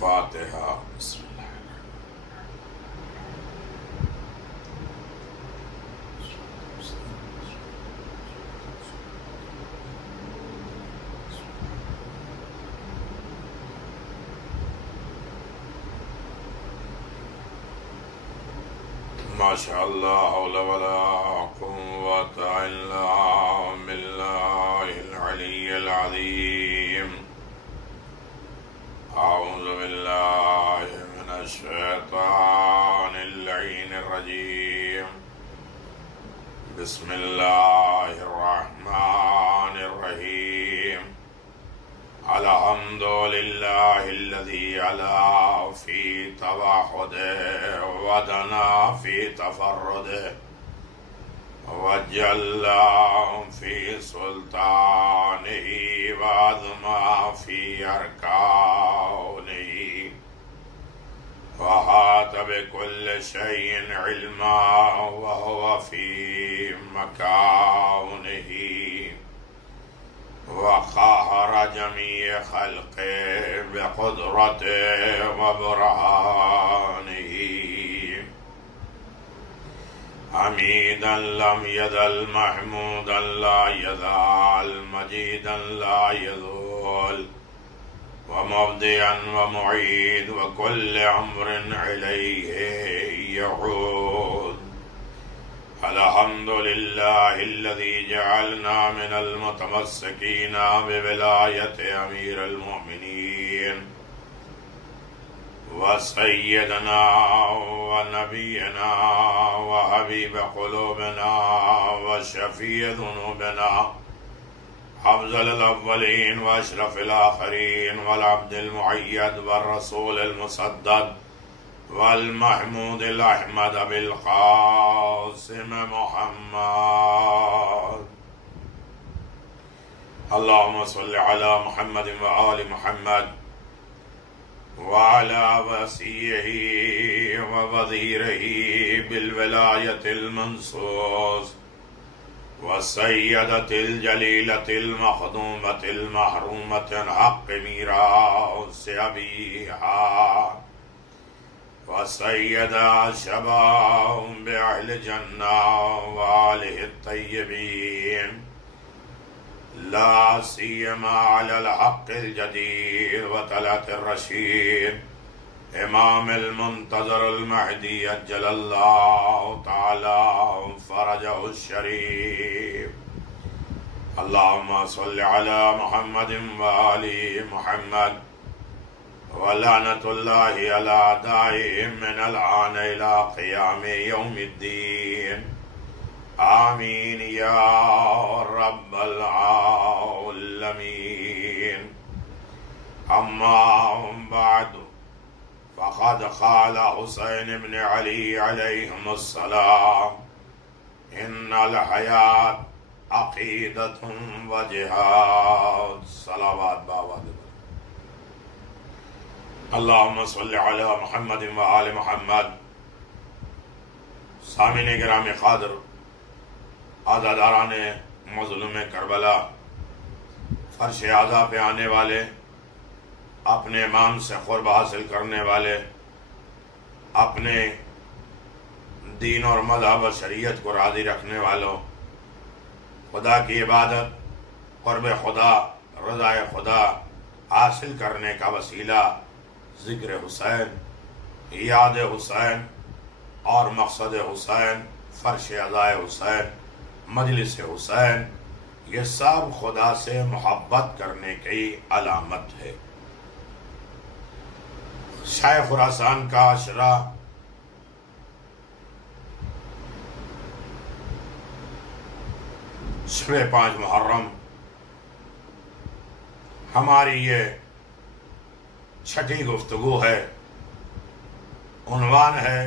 فاتحہ۔ بسم اللہ۔ ماشاء اللہ حول ولا قوت الا باللہ العلی العظیم۔ اعوذ باللہ من الشیطان اللعین الرجیم۔ بسم اللہ الرحمن الرحیم۔ الحمد للہ الذی علا فی توحدہ ودنا فی تفردہ وجل فی سلطانہ وعظم فی ارکانہ وحاط بکل شیء علما وہو فی مکانہ وقہر جمیع خلق بقدرت وبرہانہ حمیدا لم یزل محمودا لا یزال مجیدا لا یزول ومبدئا ومعید وکل امر الیہ یعود۔ الحمد للہ الذی جعلنا من المتمسکین بولایت امیر المؤمنین وسیدنا ونبینا وحبیب قلوبنا وشفیع ذنوبنا افضل الاولین واشرف الاخرین والعبد المعید والرسول المسدد والمحمود الاحمد بالقاسم محمد۔ اللهم صل على محمد وآل محمد وعلى وصيه ووزيره بالولاية المنصوص والسيدة الجليلة المخدومة المحرومة حق ميراث أبيها وسيدا شباب بأهل الجنة وآله الطيبين لا سيما على الحق الجدير وطلعة الرشيد امام المنتظر المهدي عجل الله تعالى فرجه الشريف۔ اللهم صل على محمد وآل محمد ولعنة الله على أعدائهم من الآن إلى قيام يوم الدين آمين يا رب العالمين۔ أما بعد فقد قال حسين بن علي عليهم السلام إن الحياة عقيدة وجهاد۔ صلوات باواد۔ اللهم صل على محمد وآل محمد۔ سامعین گرامی قادر، عزاداران مظلوم کربلا، فرش اعزا پہ آنے والے، اپنے امام سے قرب حاصل کرنے والے، اپنے دین اور مذہب و شریعت کو راضی رکھنے والوں، خدا کی عبادت، قرب خدا، رضا خدا حاصل کرنے کا وسیلہ ذکر حسین، یاد حسین اور مقصد حسین، فرش اعزائے حسین، مجلس حسین، یہ سب خدا سے محبت کرنے کی علامت ہے۔ شاہ خراسان کا عشرہ شب 5 محرم ہماری یہ چھٹی گفتگو ہے۔ عنوان ہے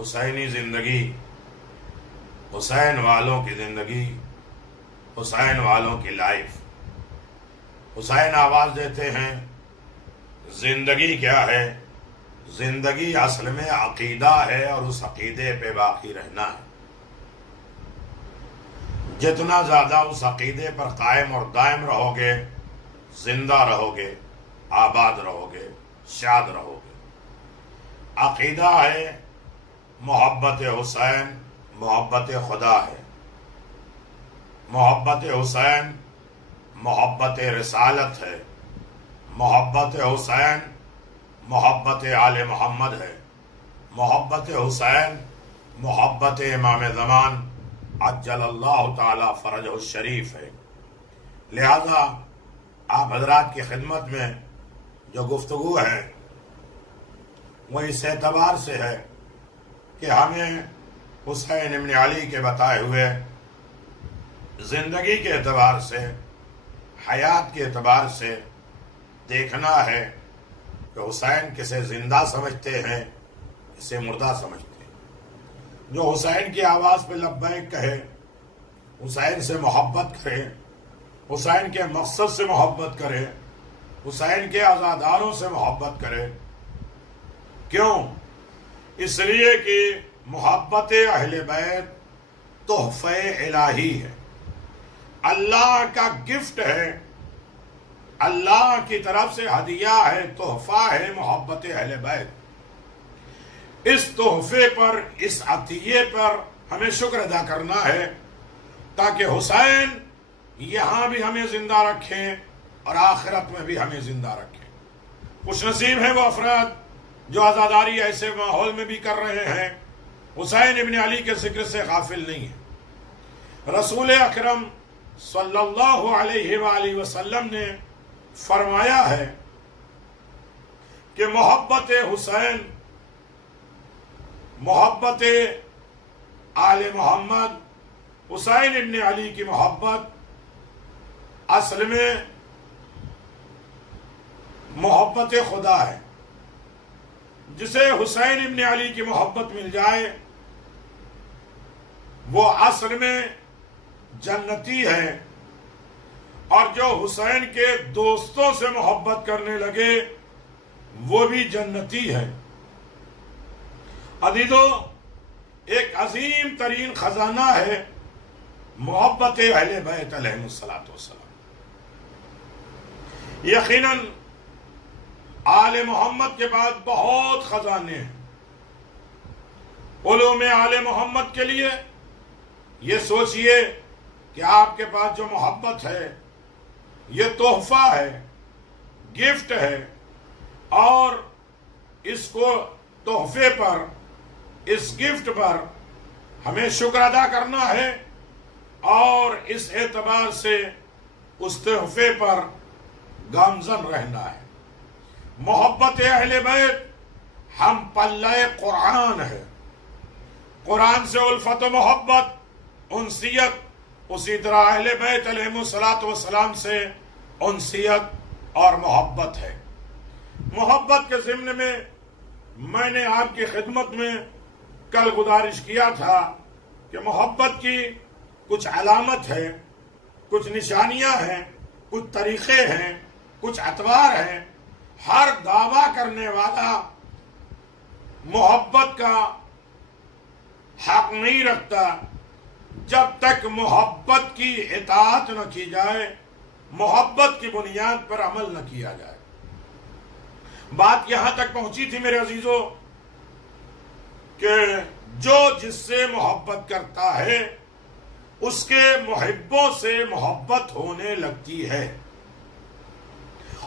حسینی زندگی، حسین والوں کی زندگی، حسین والوں کی لائف۔ حسین آواز دیتے ہیں زندگی کیا ہے؟ زندگی اصل میں عقیدہ ہے اور اس عقیدے پہ باقی رہنا ہے۔ جتنا زیادہ اس عقیدے پر قائم اور دائم رہو گے، زندہ رہو گے، آباد رہو گے، شاد رہو گے۔ عقیدہ ہے محبت حسین محبت خدا ہے، محبت حسین محبت رسالت ہے، محبت حسین محبت آل محمد ہے، محبت حسین محبت امام زمان عجل اللہ تعالی فرجہ الشریف ہے۔ لہذا آپ حضرات کی خدمت میں جو گفتگو ہے وہ اس اعتبار سے ہے کہ ہمیں حسین ابن علی کے بتائے ہوئے زندگی کے اعتبار سے، حیات کے اعتبار سے دیکھنا ہے کہ حسین کسے زندہ سمجھتے ہیں، کسے مردہ سمجھتے ہیں۔ جو حسین کی آواز پہ لبیک کہے، حسین سے محبت کرے، حسین کے مقصد سے محبت کرے، حسین کے عزاداروں سے محبت کرے، کیوں؟ اس لیے کہ محبت اہل بیت تحفہ الہی ہے، اللہ کا گفٹ ہے، اللہ کی طرف سے ہدیہ ہے، تحفہ ہے محبت اہل بیت۔ اس تحفے پر، اس عطیے پر ہمیں شکر ادا کرنا ہے تاکہ حسین یہاں بھی ہمیں زندہ رکھیں اور آخرت میں بھی ہمیں زندہ رکھیں۔ خوش نصیب ہیں وہ افراد جو عزاداری ایسے ماحول میں بھی کر رہے ہیں، حسین ابن علی کے ذکر سے غافل نہیں ہیں۔ رسول اکرم صلی اللہ علیہ وآلہ وسلم نے فرمایا ہے کہ محبت حسین، محبت آل محمد، حسین ابن علی کی محبت اصل میں محبت خدا ہے۔ جسے حسین ابن علی کی محبت مل جائے وہ اصل میں جنتی ہے، اور جو حسین کے دوستوں سے محبت کرنے لگے وہ بھی جنتی ہے۔ عزیزو، ایک عظیم ترین خزانہ ہے محبت اہل بیت علیہم السلام۔ یقیناً آل محمد کے بعد بہت خزانے ہیں۔ علوم آل محمد کے لیے یہ سوچئے کہ آپ کے پاس جو محبت ہے یہ تحفہ ہے، گفٹ ہے، اور اس کو تحفے پر، اس گفٹ پر ہمیں شکر ادا کرنا ہے، اور اس اعتبار سے اس تحفے پر گامزن رہنا ہے۔ محبت اہل بیت ہم پلہ قرآن ہے، قرآن سے الفت و محبت، انسیت، اسی طرح اہل بیت علیہم السلام سے انسیت اور محبت ہے۔ محبت کے ضمن میں نے آپ کی خدمت میں کل گزارش کیا تھا کہ محبت کی کچھ علامت ہے، کچھ نشانیاں ہیں، کچھ طریقے ہیں، کچھ اطوار ہیں۔ ہر دعویٰ کرنے والا محبت کا حق نہیں رکھتا جب تک محبت کی اطاعت نہ کی جائے، محبت کی بنیاد پر عمل نہ کیا جائے۔ بات یہاں تک پہنچی تھی میرے عزیزو کہ جو جس سے محبت کرتا ہے اس کے محبوں سے محبت ہونے لگتی ہے،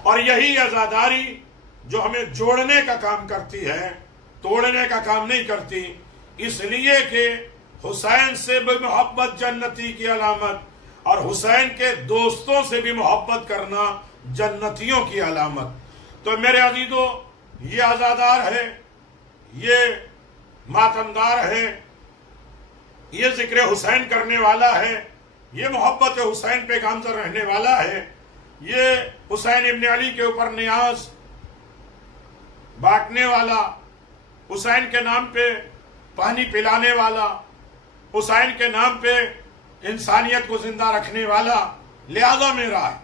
اور یہی عزاداری جو ہمیں جوڑنے کا کام کرتی ہے، توڑنے کا کام نہیں کرتی، اس لیے کہ حسین سے بھی محبت جنتی کی علامت، اور حسین کے دوستوں سے بھی محبت کرنا جنتیوں کی علامت۔ تو میرے عزیزو، یہ عزادار ہے، یہ ماتمدار ہے، یہ ذکر حسین کرنے والا ہے، یہ محبت حسین پہ گامزن رہنے والا ہے، یہ حسین ابن علی کے اوپر نیاز بانٹنے والا، حسین کے نام پہ پانی پلانے والا، حسین کے نام پہ انسانیت کو زندہ رکھنے والا، لہذا میرا ہے۔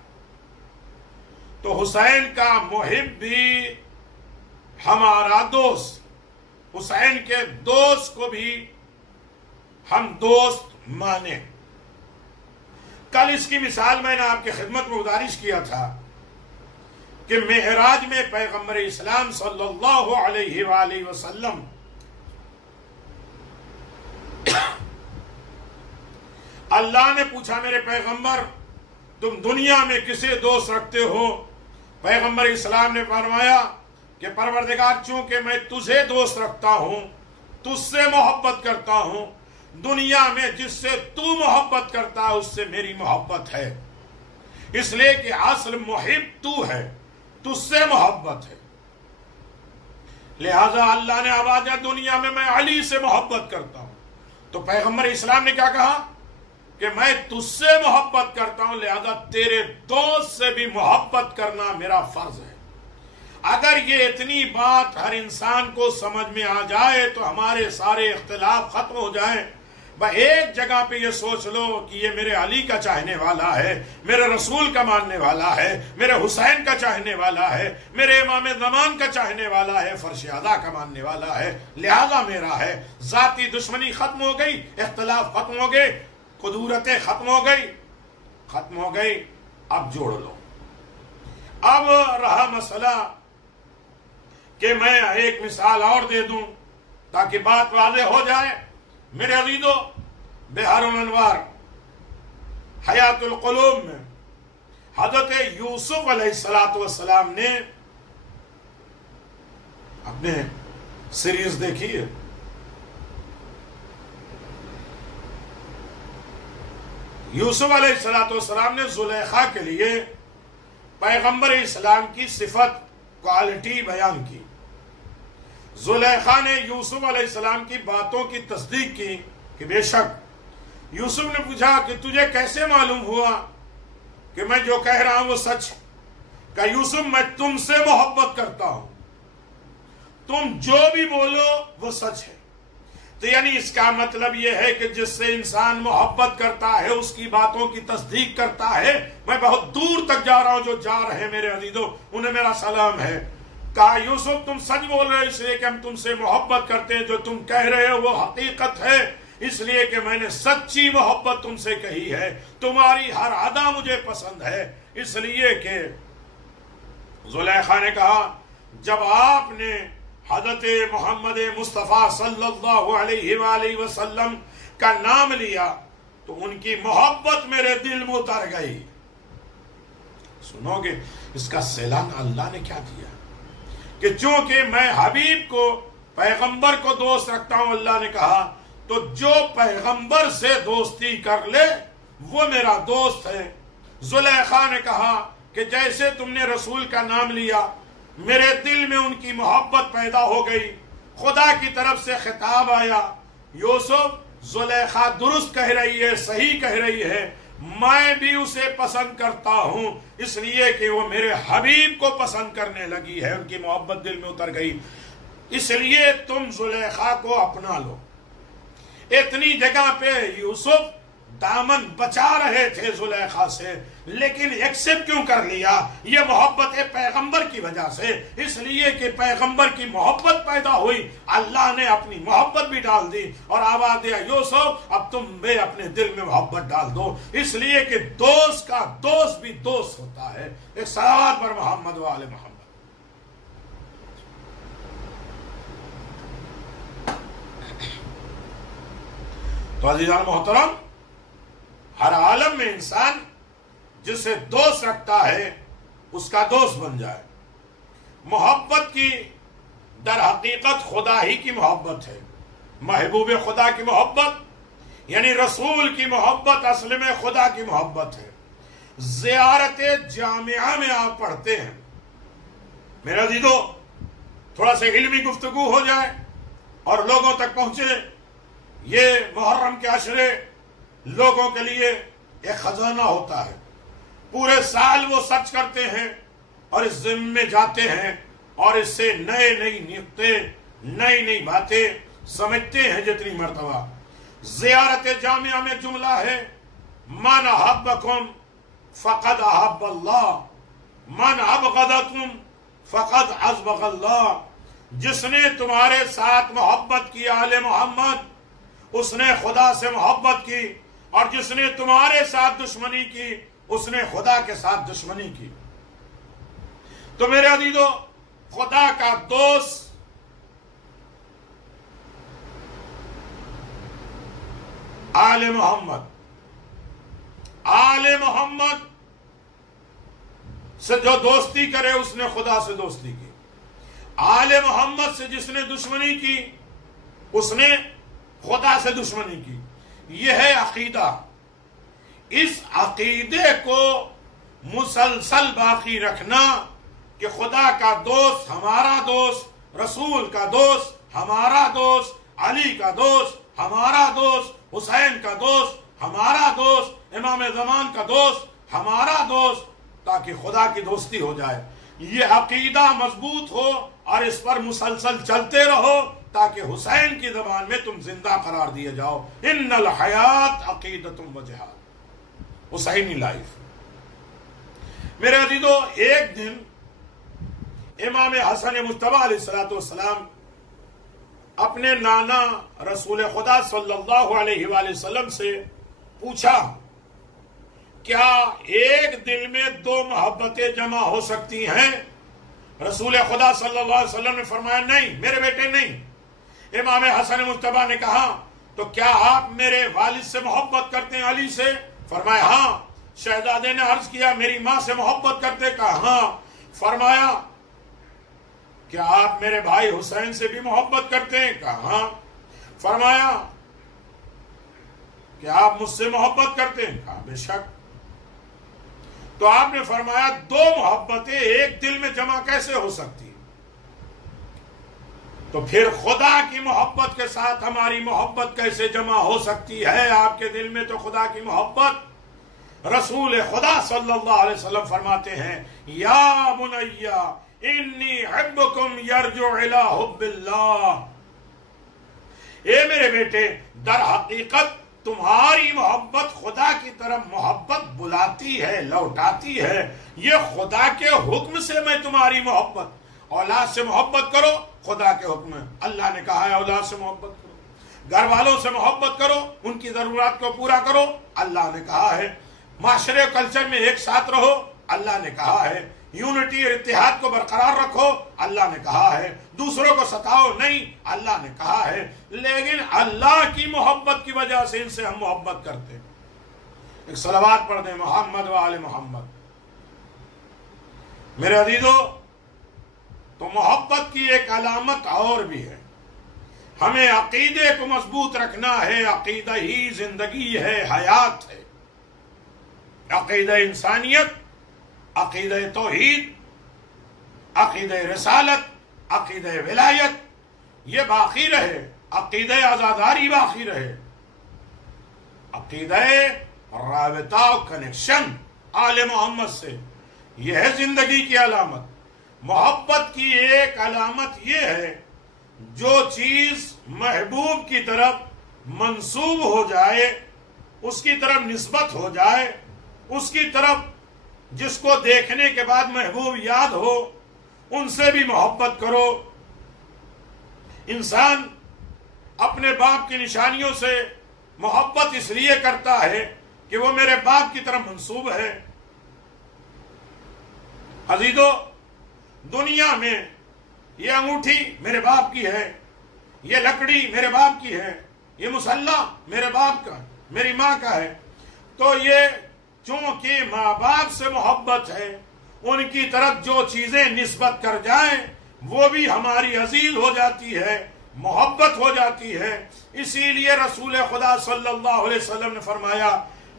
تو حسین کا محب بھی ہمارا دوست، حسین کے دوست کو بھی ہم دوست مانیں۔ کل اس کی مثال میں نے آپ کی خدمت میں گزارش کیا تھا کہ معراج میں پیغمبر اسلام صلی اللہ علیہ وآلہ وسلم اللہ نے پوچھا میرے پیغمبر تم دنیا میں کسے دوست رکھتے ہو؟ پیغمبر اسلام نے فرمایا کہ پروردگار چونکہ میں تجھے دوست رکھتا ہوں، تجھ سے محبت کرتا ہوں، دنیا میں جس سے تو محبت کرتا ہے اس سے میری محبت ہے، اس لیے کہ اصل محب تو ہے، تجھ سے محبت ہے، لہذا اللہ نے آواز دیا دنیا میں علی سے محبت کرتا ہوں۔ تو پیغمبر اسلام نے کیا کہا کہ میں تجھ سے محبت کرتا ہوں، لہذا تیرے دوست سے بھی محبت کرنا میرا فرض ہے۔ اگر یہ اتنی بات ہر انسان کو سمجھ میں آ جائے تو ہمارے سارے اختلاف ختم ہو جائیں۔ ایک جگہ پہ یہ سوچ لو کہ یہ میرے علی کا چاہنے والا ہے، میرے رسول کا ماننے والا ہے، میرے حسین کا چاہنے والا ہے، میرے امام زمان کا چاہنے والا ہے، فرش اعلیٰ کا ماننے والا ہے، لہذا میرا ہے۔ ذاتی دشمنی ختم ہو گئی، اختلاف ختم ہو گئے، قدورتیں ختم ہو گئی، اب جوڑ لو۔ اب رہا مسئلہ کہ میں ایک مثال اور دے دوں تاکہ بات واضح ہو جائے۔ میرے عزیزو، بحر الانوار حیات القلوب میں حضرت یوسف علیہ السلام نے اپنے سیریز دیکھی ہے، یوسف علیہ السلام نے زلیخا کے لیے پیغمبر اسلام کی صفت کوالٹی بیان کی۔ زلیخا نے یوسف علیہ السلام کی باتوں کی تصدیق کی کہ بے شک۔ یوسف نے پوچھا کہ تجھے کیسے معلوم ہوا کہ میں جو کہہ رہا ہوں وہ سچ ہے؟ کہ یوسف میں تم سے محبت کرتا ہوں، تم جو بھی بولو وہ سچ ہے۔ تو یعنی اس کا مطلب یہ ہے کہ جس سے انسان محبت کرتا ہے اس کی باتوں کی تصدیق کرتا ہے۔ میں بہت دور تک جا رہا ہوں، جو جا رہے ہیں میرے عزیزو انہیں میرا سلام ہے۔ کہا یوسف تم سچ بول رہے ہو، اس لیے کہ ہم تم سے محبت کرتے ہیں، جو تم کہہ رہے ہو وہ حقیقت ہے، اس لیے کہ میں نے سچی محبت تم سے کہی ہے، تمہاری ہر ادا مجھے پسند ہے۔ اس لیے کہ زلیخا نے کہا جب آپ نے حضرت محمد مصطفیٰ صلی اللہ علیہ وآلہ وسلم کا نام لیا تو ان کی محبت میرے دل میں اتر گئی۔ سنو گے اس کا سیلان اللہ نے کیا دیا کہ چونکہ میں حبیب کو پیغمبر کو دوست رکھتا ہوں، اللہ نے کہا تو جو پیغمبر سے دوستی کر لے وہ میرا دوست ہے۔ زلیخا نے کہا کہ جیسے تم نے رسول کا نام لیا میرے دل میں ان کی محبت پیدا ہو گئی۔ خدا کی طرف سے خطاب آیا، یوسف زلیخا درست کہہ رہی ہے، صحیح کہہ رہی ہے، میں بھی اسے پسند کرتا ہوں، اس لیے کہ وہ میرے حبیب کو پسند کرنے لگی ہے، ان کی محبت دل میں اتر گئی، اس لیے تم زلیخا کو اپنا لو۔ اتنی جگہ پہ یوسف دامن بچا رہے تھے زلیخا سے، لیکن ایکسپٹ کیوں کر لیا؟ یہ محبت پیغمبر کی وجہ سے، اس لیے کہ پیغمبر کی محبت پیدا ہوئی، اللہ نے اپنی محبت بھی ڈال دی اور آواز دیا یوسف اب تم بھی اپنے دل میں محبت ڈال دو، اس لیے کہ دوست کا دوست بھی دوست ہوتا ہے۔ ایک صلوات پر محمد و آل محمد۔ تو عزیزان محترم، ہر عالم میں انسان جسے دوست رکھتا ہے اس کا دوست بن جائے۔ محبت کی در حقیقت خدا ہی کی محبت ہے، محبوب خدا کی محبت یعنی رسول کی محبت اصل میں خدا کی محبت ہے۔ زیارت جامعہ میں آپ پڑھتے ہیں، میرا عزیزو تھوڑا سا علمی گفتگو ہو جائے اور لوگوں تک پہنچے۔ یہ محرم کے عشرے لوگوں کے لیے ایک خزانہ ہوتا ہے، پورے سال وہ سرچ کرتے ہیں اور اس ضمن میں جاتے ہیں اور اس سے نئی نقطے نئی باتیں سمجھتے ہیں جتنی مرتبہ۔ زیارت جامعہ میں جملہ ہے من احبکم فقد احب اللہ، من ابغضکم فقد ابغض اللہ۔ جس نے تمہارے ساتھ محبت کی آل محمد اس نے خدا سے محبت کی، اور جس نے تمہارے ساتھ دشمنی کی اس نے خدا کے ساتھ دشمنی کی۔ تو میرے عزیزو، خدا کا دوست آل محمد سے جو دوستی کرے اس نے خدا سے دوستی کی، آل محمد سے جس نے دشمنی کی اس نے خدا سے دشمنی کی۔ یہ ہے عقیدہ۔ اس عقیدے کو مسلسل باقی رکھنا کہ خدا کا دوست ہمارا دوست، رسول کا دوست ہمارا دوست، علی کا دوست ہمارا دوست، حسین کا دوست ہمارا دوست، امام زمان کا دوست ہمارا دوست، تاکہ خدا کی دوستی ہو جائے۔ یہ عقیدہ مضبوط ہو اور اس پر مسلسل چلتے رہو تاکہ حسین کی زبان میں تم زندہ قرار دیے جاؤ۔ ان الحیات عقیدۃ و جہاد، حسینی لائف۔ میرے عزیزو، ایک دن امام حسن مجتبی علیہ السلام اپنے نانا رسول خدا صلی اللہ علیہ وآلہ وسلم سے پوچھا، کیا ایک دل میں دو محبتیں جمع ہو سکتی ہیں؟ رسول خدا صلی اللہ علیہ وسلم نے فرمایا، نہیں میرے بیٹے نہیں۔ امام حسن مجتبی نے کہا، تو کیا آپ میرے والد سے محبت کرتے ہیں، علی سے؟ فرمایا ہاں۔ شہزادے نے عرض کیا، میری ماں سے محبت کرتے؟ کہا ہاں۔ فرمایا، کیا آپ میرے بھائی حسین سے بھی محبت کرتے ہیں؟ کہا ہاں۔ فرمایا، کیا آپ مجھ سے محبت کرتے ہیں؟ کہا بے شک۔ تو آپ نے فرمایا، دو محبتیں ایک دل میں جمع کیسے ہو سکتی ہیں؟ تو پھر خدا کی محبت کے ساتھ ہماری محبت کیسے جمع ہو سکتی ہے؟ آپ کے دل میں تو خدا کی محبت۔ رسول خدا صلی اللہ علیہ وسلم فرماتے ہیں، یا بنیا انی حبکم یرجع الی حب اللہ، اے میرے بیٹے، در حقیقت تمہاری محبت خدا کی طرف محبت بلاتی ہے، لوٹاتی ہے۔ یہ خدا کے حکم سے میں تمہاری محبت، اولاد سے محبت کرو خدا کے حکم ہے، اللہ نے کہا ہے اولاد سے محبت کرو، گھر والوں سے محبت کرو، ان کی ضرورات کو پورا کرو، اللہ نے کہا ہے، معاشرے کلچر میں ایک ساتھ رہو، اللہ نے کہا ہے، یونٹی اور اتحاد کو برقرار رکھو، اللہ نے کہا ہے، دوسروں کو ستاؤ نہیں، اللہ نے کہا ہے۔ لیکن اللہ کی محبت کی وجہ سے ان سے ہم محبت کرتے ہیں۔ ایک صلوات پڑھ دیں، محمد و آل محمد۔ میرے عزیزو، تو محبت کی ایک علامت اور بھی ہے، ہمیں عقیدے کو مضبوط رکھنا ہے۔ عقیدہ ہی زندگی ہے، حیات ہے۔ عقیدہ انسانیت، عقیدہ توحید، عقیدہ رسالت، عقیدہ ولایت، یہ باقی رہے۔ عقیدہ عزاداری باقی رہے۔ عقیدہ رابطہ و کنیکشن آل محمد سے، یہ ہے زندگی کی علامت۔ محبت کی ایک علامت یہ ہے، جو چیز محبوب کی طرف منسوب ہو جائے، اس کی طرف نسبت ہو جائے، اس کی طرف جس کو دیکھنے کے بعد محبوب یاد ہو، ان سے بھی محبت کرو۔ انسان اپنے باپ کی نشانیوں سے محبت اس لیے کرتا ہے کہ وہ میرے باپ کی طرف منسوب ہے۔ عزیزو، دنیا میں یہ انگوٹھی میرے باپ کی ہے، یہ لکڑی میرے باپ کی ہے، یہ مسلح میرے باپ کا، میری ماں کا ہے۔ تو یہ چونکہ ماں باپ سے محبت ہے، ان کی طرف جو چیزیں نسبت کر جائیں وہ بھی ہماری عزیز ہو جاتی ہے، محبت ہو جاتی ہے۔ اسی لیے رسول خدا صلی اللہ علیہ وسلم نے فرمایا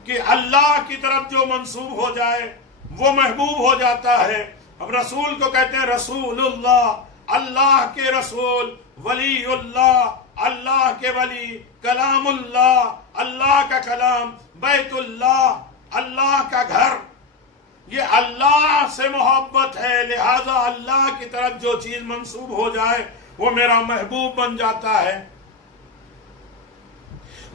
کہ اللہ کی طرف جو منسوب ہو جائے وہ محبوب ہو جاتا ہے۔ اب رسول کو کہتے ہیں رسول اللہ، اللہ کے رسول، ولی اللہ، اللہ کے ولی، کلام اللہ، اللہ کا کلام، بیت اللہ، اللہ کا گھر، یہ اللہ سے محبت ہے۔ لہذا اللہ کی طرف جو چیز منسوب ہو جائے وہ میرا محبوب بن جاتا ہے۔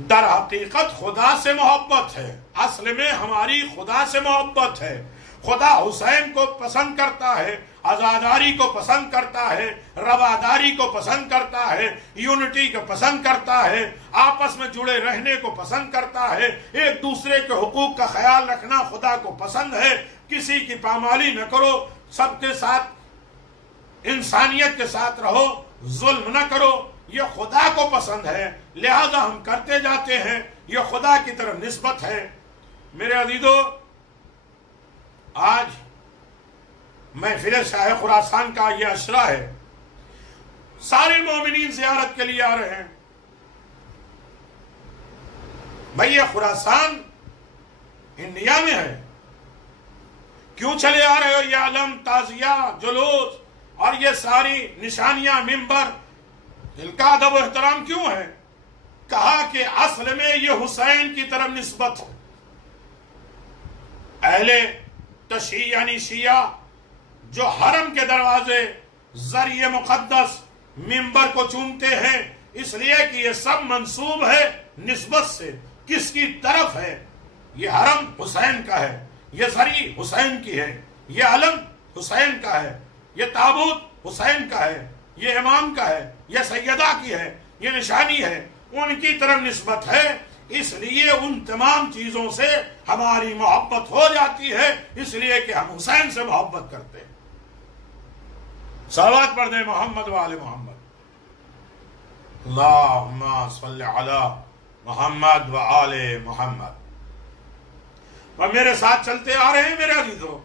در حقیقت خدا سے محبت ہے، اصل میں ہماری خدا سے محبت ہے۔ خدا حسین کو پسند کرتا ہے، عزاداری کو پسند کرتا ہے، رواداری کو پسند کرتا ہے، یونٹی کو پسند کرتا ہے، آپس میں جڑے رہنے کو پسند کرتا ہے، ایک دوسرے کے حقوق کا خیال رکھنا خدا کو پسند ہے۔ کسی کی پامالی نہ کرو، سب کے ساتھ انسانیت کے ساتھ رہو، ظلم نہ کرو، یہ خدا کو پسند ہے، لہذا ہم کرتے جاتے ہیں، یہ خدا کی طرف نسبت ہے۔ میرے عزیزو، آج محفل شاہ خراسان کا یہ عشرہ ہے، سارے مومنین زیارت کے لیے آ رہے ہیں۔ بھئی یہ خراسان انڈیا میں ہے، کیوں چلے آ رہے ہو؟ یہ علم، تعزیہ، جلوس اور یہ ساری نشانیاں، ممبر، ان کا ادب و احترام کیوں ہے؟ کہا کہ اصل میں یہ حسین کی طرف نسبت ہے۔ اہل تشیع یعنی شیعہ جو حرم کے دروازے، ذریعہ مقدس، ممبر کو چومتے ہیں، اس لیے کہ یہ سب منسوب ہے نسبت سے، کس کی طرف ہے؟ یہ حرم حسین کا ہے، یہ ذریع حسین کی ہے، یہ علم حسین کا ہے، یہ تابوت حسین کا ہے، یہ امام کا ہے، یہ سیدہ کی ہے، یہ نشانی ہے، ان کی طرف نسبت ہے۔ اس لیے ان تمام چیزوں سے ہماری محبت ہو جاتی ہے، اس لیے کہ ہم حسین سے محبت کرتے ہیں۔ صلوات پڑھ دیں محمد و آل محمد۔ اللہم صلی علی محمد و آل محمد۔ اور میرے ساتھ چلتے آ رہے ہیں میرے عزیزو،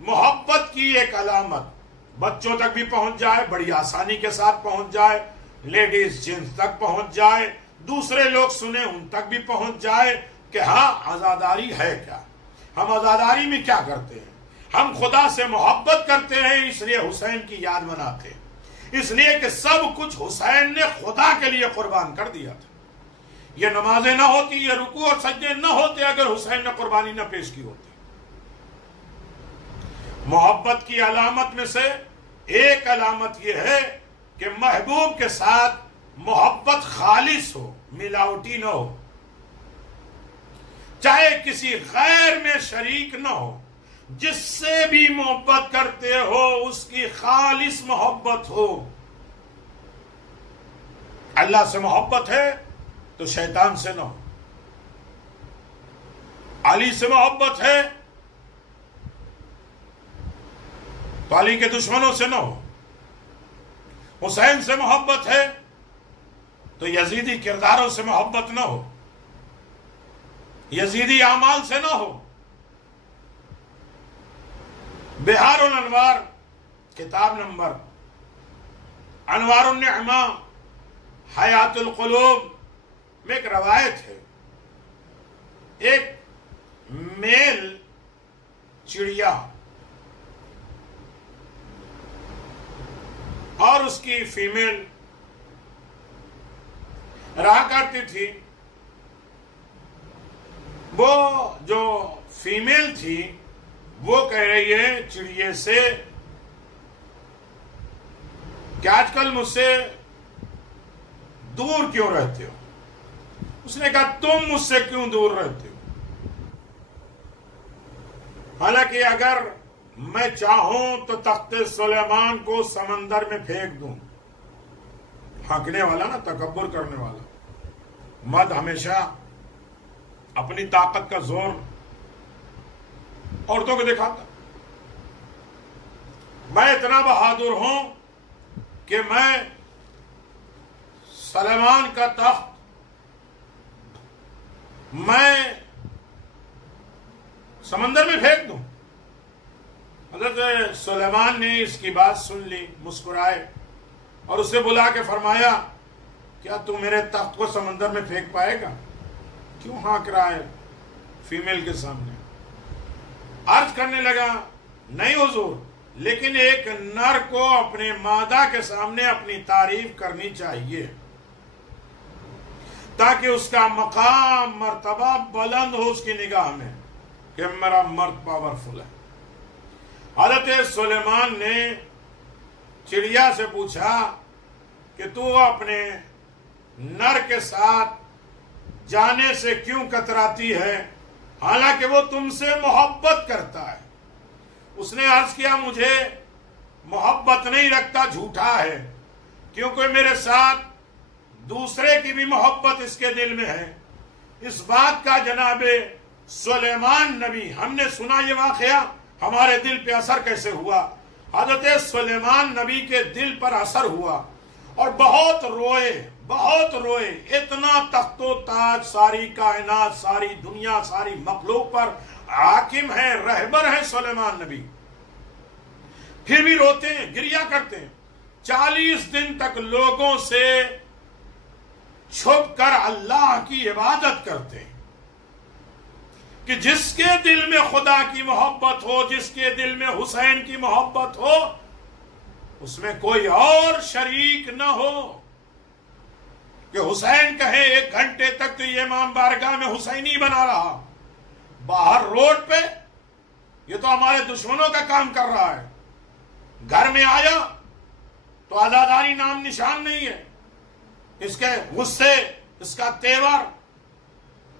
محبت کی ایک علامت بچوں تک بھی پہنچ جائے، بڑی آسانی کے ساتھ پہنچ جائے، لیڈیز جینٹس تک پہنچ جائے، دوسرے لوگ سنیں ان تک بھی پہنچ جائے کہ ہاں عزاداری ہے کیا، ہم عزاداری میں کیا کرتے ہیں۔ ہم خدا سے محبت کرتے ہیں، اس لیے حسین کی یاد مناتے ہیں، اس لیے کہ سب کچھ حسین نے خدا کے لیے قربان کر دیا تھا۔ یہ نمازیں نہ ہوتی، یہ رکوع اور سجدے نہ ہوتے اگر حسین نے قربانی نہ پیش کی ہوتی۔ محبت کی علامت میں سے ایک علامت یہ ہے کہ محبوب کے ساتھ محبت خالص ہو، ملاوٹی نہ ہو، چاہے کسی غیر میں شریک نہ ہو، جس سے بھی محبت کرتے ہو اس کی خالص محبت ہو۔ اللہ سے محبت ہے تو شیطان سے نہ ہو، علی سے محبت ہے تو علی کے دشمنوں سے نہ ہو، حسین سے محبت ہے تو یزیدی کرداروں سے محبت نہ ہو، یزیدی اعمال سے نہ ہو۔ بہار الانوار کتاب نمبر انوار النعمہ حیات القلوب میں ایک روایت ہے، ایک میل چڑیا اور اس کی فیمیل رہا کرتی تھی۔ وہ جو فیمیل تھی وہ کہہ رہی ہے چڑیے سے کہ آج کل مجھ سے دور کیوں رہتے ہو؟ اس نے کہا تم مجھ سے کیوں دور رہتے ہو؟ حالانکہ اگر میں چاہوں تو تخت سلیمان کو سمندر میں پھینک دوں۔ ہنکنے والا نا، تکبر کرنے والا، مرد ہمیشہ اپنی طاقت کا زور عورتوں کو دکھاتا۔ میں اتنا بہادر ہوں کہ میں سلیمان کا تخت میں سمندر میں پھینک دوں۔ حضرت سلیمان نے اس کی بات سن لی، مسکرائے اور اسے بلا کے فرمایا کیا تو میرے تخت کو سمندر میں پھینک پائے گا؟ کیوں ہانک رہا ہے فیمیل کے سامنے؟ عرض کرنے لگا نہیں حضور، لیکن ایک نر کو اپنے مادہ کے سامنے اپنی تعریف کرنی چاہیے تاکہ اس کا مقام مرتبہ بلند ہو اس کی نگاہ میں کہ میرا مرد پاورفل ہے۔ حضرت سلیمان نے چڑیا سے پوچھا کہ تو اپنے نر کے ساتھ جانے سے کیوں کتراتی ہے حالانکہ وہ تم سے محبت کرتا ہے؟ اس نے عرض کیا مجھے محبت نہیں رکھتا، جھوٹا ہے، کیونکہ میرے ساتھ دوسرے کی بھی محبت اس کے دل میں ہے۔ اس بات کا جناب سلیمان نبی، ہم نے سنا یہ واقعہ، ہمارے دل پہ اثر کیسے ہوا۔ حضرت سلیمان نبی کے دل پر اثر ہوا اور بہت روئے، اتنا تخت و تاج ساری کائنات، ساری دنیا، ساری مخلوق پر حاکم ہے، رہبر ہے سلیمان نبی، پھر بھی روتے ہیں، گریہ کرتے ہیں۔ 40 دن تک لوگوں سے چھپ کر اللہ کی عبادت کرتے ہیں کہ جس کے دل میں خدا کی محبت ہو، جس کے دل میں حسین کی محبت ہو، اس میں کوئی اور شریک نہ ہو، کہ حسین کہے 1 گھنٹے تک تو یہ امام بارگاہ میں حسینی بنا رہا، باہر روڈ پہ یہ تو ہمارے دشمنوں کا کام کر رہا ہے، گھر میں آیا تو عزاداری نام نشان نہیں ہے، اس کے غصے، اس کا تیور،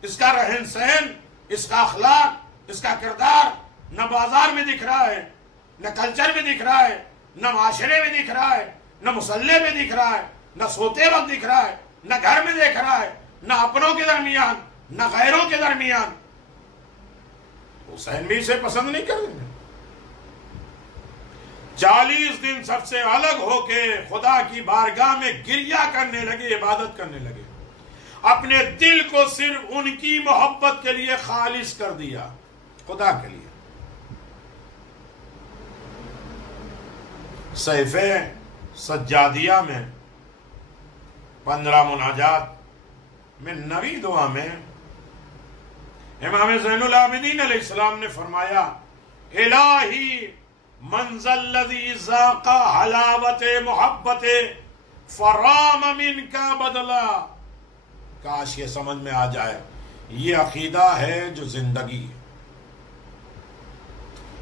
اس کا رہن سہن، اس کا اخلاق، اس کا کردار نہ بازار میں دکھ رہا ہے، نہ کلچر میں دکھ رہا ہے، نہ معاشرے میں دکھ رہا ہے، نہ مسلح میں دکھ رہا ہے، نہ سوتے وقت دکھ رہا ہے، نہ گھر میں دیکھ رہا ہے، نہ اپنوں کے درمیان، نہ غیروں کے درمیان۔ حسین بھی اسے پسند نہیں کریں گے۔ 40 دن سب سے الگ ہو کے خدا کی بارگاہ میں گریہ کرنے لگے، عبادت کرنے لگے، اپنے دل کو صرف ان کی محبت کے لیے خالص کر دیا، خدا کے لیے۔ صحیفہ سجادیہ میں 15 مناجات میں 9ویں دعا میں امام زین العابدین علیہ السلام نے فرمایا، الہی منزل الذی ذاق حلاوت محبت فرام من کا بدلا۔ کاش یہ سمجھ میں آ جائے، یہ عقیدہ ہے جو زندگی ہے،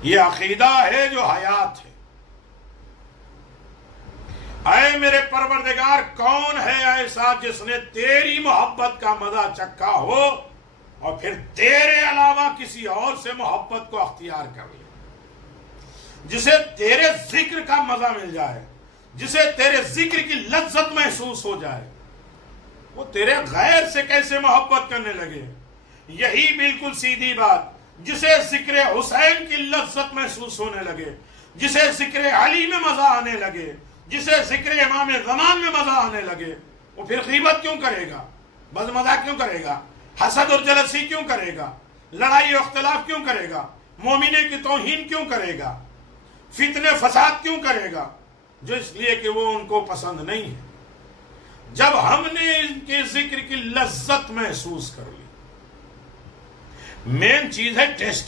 یہ عقیدہ ہے جو حیات ہے۔ اے میرے پروردگار، کون ہے ایسا جس نے تیری محبت کا مزہ چکھا ہو اور پھر تیرے علاوہ کسی اور سے محبت کو اختیار کر لے، جسے تیرے ذکر کا مزہ مل جائے، جسے تیرے ذکر کی لذت محسوس ہو جائے، وہ تیرے غیر سے کیسے محبت کرنے لگے؟ یہی بالکل سیدھی بات، جسے ذکر حسین کی لذت محسوس ہونے لگے، جسے ذکر علی میں مزہ آنے لگے، جسے ذکر امام زمان میں مزہ آنے لگے، وہ پھر غیبت کیوں کرے گا؟ بد مزہ کیوں کرے گا؟ حسد اور جلسی کیوں کرے گا؟ لڑائی اور اختلاف کیوں کرے گا؟ مومنے کی توہین کیوں کرے گا؟ فتنے فساد کیوں کرے گا؟ جو اس لیے کہ وہ ان کو پسند نہیں ہے۔ جب ہم نے ان کے ذکر کی لذت محسوس کر لی، مین چیز ہے ٹیسٹ،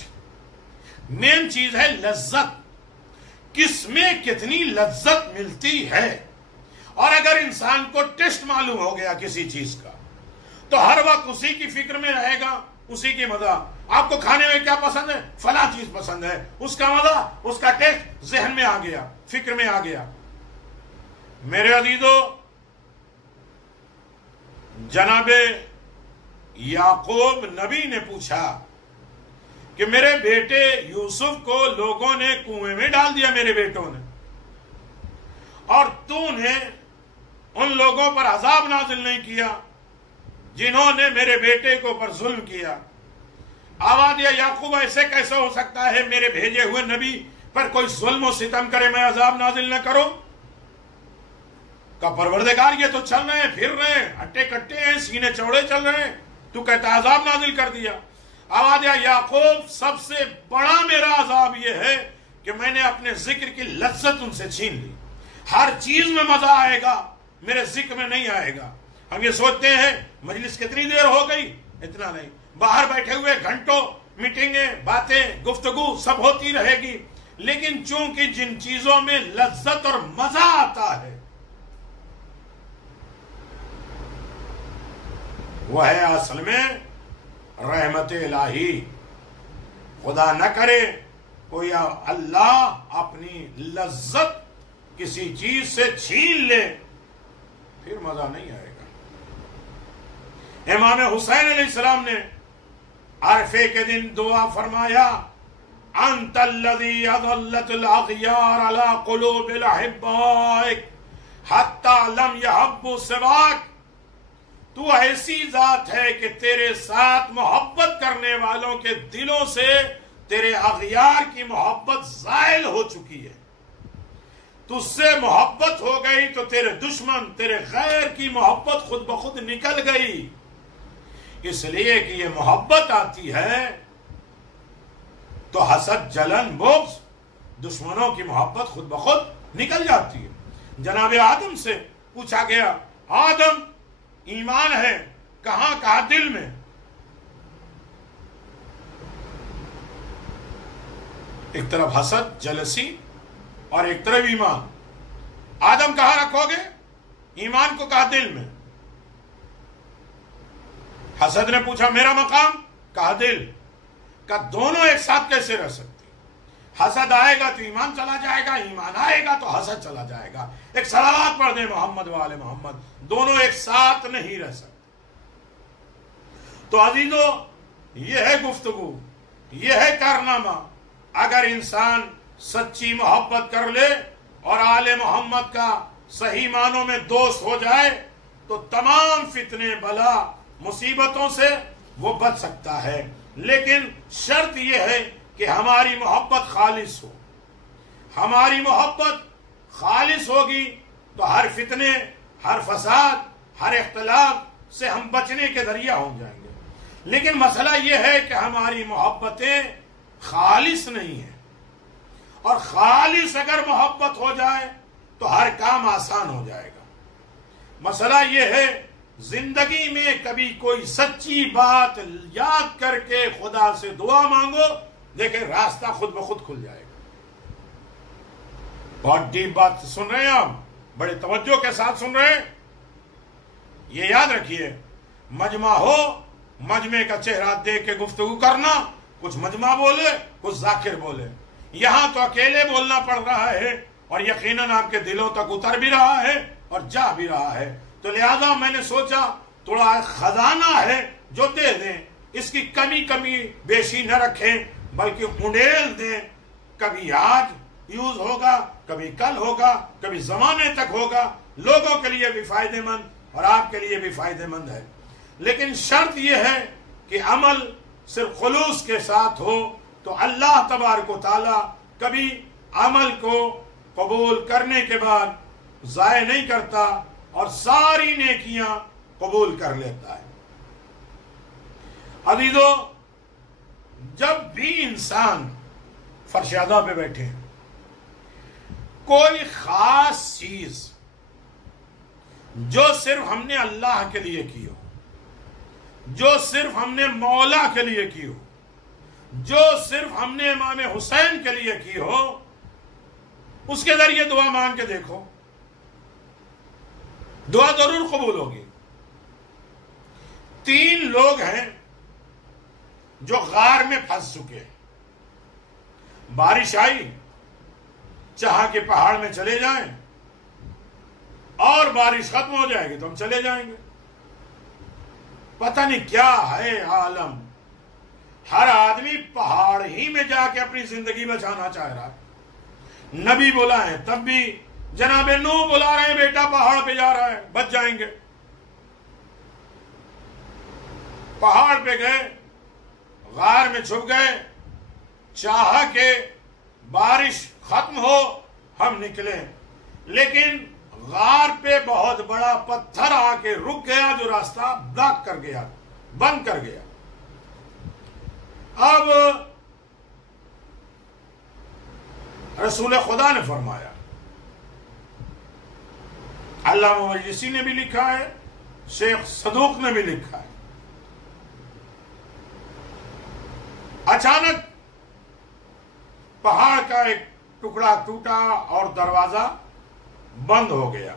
مین چیز ہے لذت، کس میں کتنی لذت ملتی ہے۔ اور اگر انسان کو ٹیسٹ معلوم ہو گیا کسی چیز کا تو ہر وقت اسی کی فکر میں رہے گا، اسی کی مزہ۔ آپ کو کھانے میں کیا پسند ہے؟ فلاں چیز پسند ہے، اس کا مزہ، اس کا ٹیسٹ ذہن میں آ گیا، فکر میں آ گیا۔ میرے عزیزو، جناب یعقوب نبی نے پوچھا کہ میرے بیٹے یوسف کو لوگوں نے کنویں میں ڈال دیا، میرے بیٹوں نے، اور تو نے ان لوگوں پر عذاب نازل نہیں کیا جنہوں نے میرے بیٹے کو پر ظلم کیا۔ آواز دیا، یعقوب ایسے کیسے ہو سکتا ہے میرے بھیجے ہوئے نبی پر کوئی ظلم و ستم کرے میں عذاب نازل نہ کروں؟ کہ پروردگار یہ تو چل رہے ہیں، پھر رہے ہیں، ہٹے کٹے ہیں، سینے چوڑے چل رہے ہیں، تو کہتا عذاب نازل کر دیا۔ آواز دیا، یعقوب سب سے بڑا میرا عذاب یہ ہے کہ میں نے اپنے ذکر کی لذت ان سے چھین لی۔ ہر چیز میں مزہ آئے گا، میرے ذکر میں نہیں آئے گا۔ ہم یہ سوچتے ہیں مجلس کتنی دیر ہو گئی، اتنا نہیں، باہر بیٹھے ہوئے گھنٹوں میٹنگیں، باتیں، گفتگو سب ہوتی رہے گی، لیکن چونکہ جن چیزوں میں لذت اور مزہ آتا ہے وہ ہے اصل میں رحمت الہی۔ خدا نہ کرے کوئی اللہ اپنی لذت کسی چیز سے چھین لے، پھر مزہ نہیں آئے گا۔ امام حسین علیہ السلام نے عرفے کے دن دعا فرمایا، انت الذی اظلت الاغیار علی قلوب الاحبائک حتی لم یحبوا سواک۔ تو ایسی ذات ہے کہ تیرے ساتھ محبت کرنے والوں کے دلوں سے تیرے اغیار کی محبت زائل ہو چکی ہے۔ تجھ سے محبت ہو گئی تو تیرے دشمن، تیرے غیر کی محبت خود بخود نکل گئی. اس لیے کہ یہ محبت آتی ہے تو حسد، جلن، بغض، دشمنوں کی محبت خود بخود نکل جاتی ہے. جناب آدم سے پوچھا گیا، آدم ایمان ہے کہاں؟ کہا دل میں. ایک طرف حسد، جلسی اور ایک طرف ایمان. آدم کہاں رکھو گے؟ ایمان کو کہا دل میں. حسد نے پوچھا میرا مقام؟ کہا دل. کہا دونوں ایک ساتھ کیسے رہ سکتے؟ حسد آئے گا تو ایمان چلا جائے گا، ایمان آئے گا تو حسد چلا جائے گا. ایک صلوات پڑھ دیں محمد وآل محمد، دونوں ایک ساتھ نہیں رہ سکتے. تو عزیزو، یہ ہے گفتگو، یہ ہے کارنامہ. اگر انسان سچی محبت کر لے اور آل محمد کا صحیح معنوں میں دوست ہو جائے تو تمام فتنے، بلا، مصیبتوں سے وہ بچ سکتا ہے. لیکن شرط یہ ہے کہ ہماری محبت خالص ہو. ہماری محبت خالص ہوگی تو ہر فتنے، ہر فساد، ہر اختلاف سے ہم بچنے کے ذریعہ ہو جائیں گے. لیکن مسئلہ یہ ہے کہ ہماری محبتیں خالص نہیں ہیں. اور خالص اگر محبت ہو جائے تو ہر کام آسان ہو جائے گا. مسئلہ یہ ہے زندگی میں کبھی کوئی سچی بات یاد کر کے خدا سے دعا مانگو، لیکن راستہ خود بخود کھل جائے گا. بہت ڈیپ بات سن رہے ہیں آپ، بڑے توجہ کے ساتھ سن رہے ہیں. یہ یاد رکھیے، مجمع ہو، مجمع کا چہرہ دیکھ کے گفتگو کرنا. کچھ مجمع بولے، کچھ ذاکر بولے. یہاں تو اکیلے بولنا پڑ رہا ہے اور یقیناً آپ کے دلوں تک اتر بھی رہا ہے اور جا بھی رہا ہے. تو لہذا میں نے سوچا تھوڑا خزانہ ہے جو دے دیں، اس کی کمی بیشی نہ رکھیں بلکہ انڈیل دیں. کبھی آج یوز ہوگا، کبھی کل ہوگا، کبھی زمانے تک ہوگا. لوگوں کے لیے بھی فائدہ مند اور آپ کے لیے بھی فائدہ مند ہے. لیکن شرط یہ ہے کہ عمل صرف خلوص کے ساتھ ہو تو اللہ تبارک و تعالی کبھی عمل کو قبول کرنے کے بعد ضائع نہیں کرتا اور ساری نیکیاں قبول کر لیتا ہے. عزیزو، جب بھی انسان فرش ادا پہ بیٹھے کوئی خاص چیز جو صرف ہم نے اللہ کے لیے کی ہو، جو صرف ہم نے مولا کے لیے کی ہو، جو صرف ہم نے امام حسین کے لیے کی ہو، اس کے ذریعے دعا مانگ کے دیکھو، دعا ضرور قبول ہوگی. 3 لوگ ہیں جو غار میں پھنس چکے ہیں. بارش آئی، چاہا کہ پہاڑ میں چلے جائیں اور بارش ختم ہو جائے گی تو ہم چلے جائیں گے. پتہ نہیں کیا ہے عالم، ہر آدمی پہاڑ ہی میں جا کے اپنی زندگی بچانا چاہ رہا ہے. نبی بلائیں تب بھی، جناب نوح بلا رہے ہیں بیٹا پہاڑ پہ جا رہا ہے، بچ جائیں گے. پہاڑ پہ گئے، غار میں چھپ گئے، چاہا کہ بارش ختم ہو ہم نکلیں، لیکن غار پہ بہت بڑا پتھر آ کے رک گیا جو راستہ بلاک کر گیا، بند کر گیا. اب رسول خدا نے فرمایا، علامہ مجلسی نے بھی لکھا ہے، شیخ صدوق نے بھی لکھا ہے، اچانک پہاڑ کا ایک ٹکڑا ٹوٹا اور دروازہ بند ہو گیا.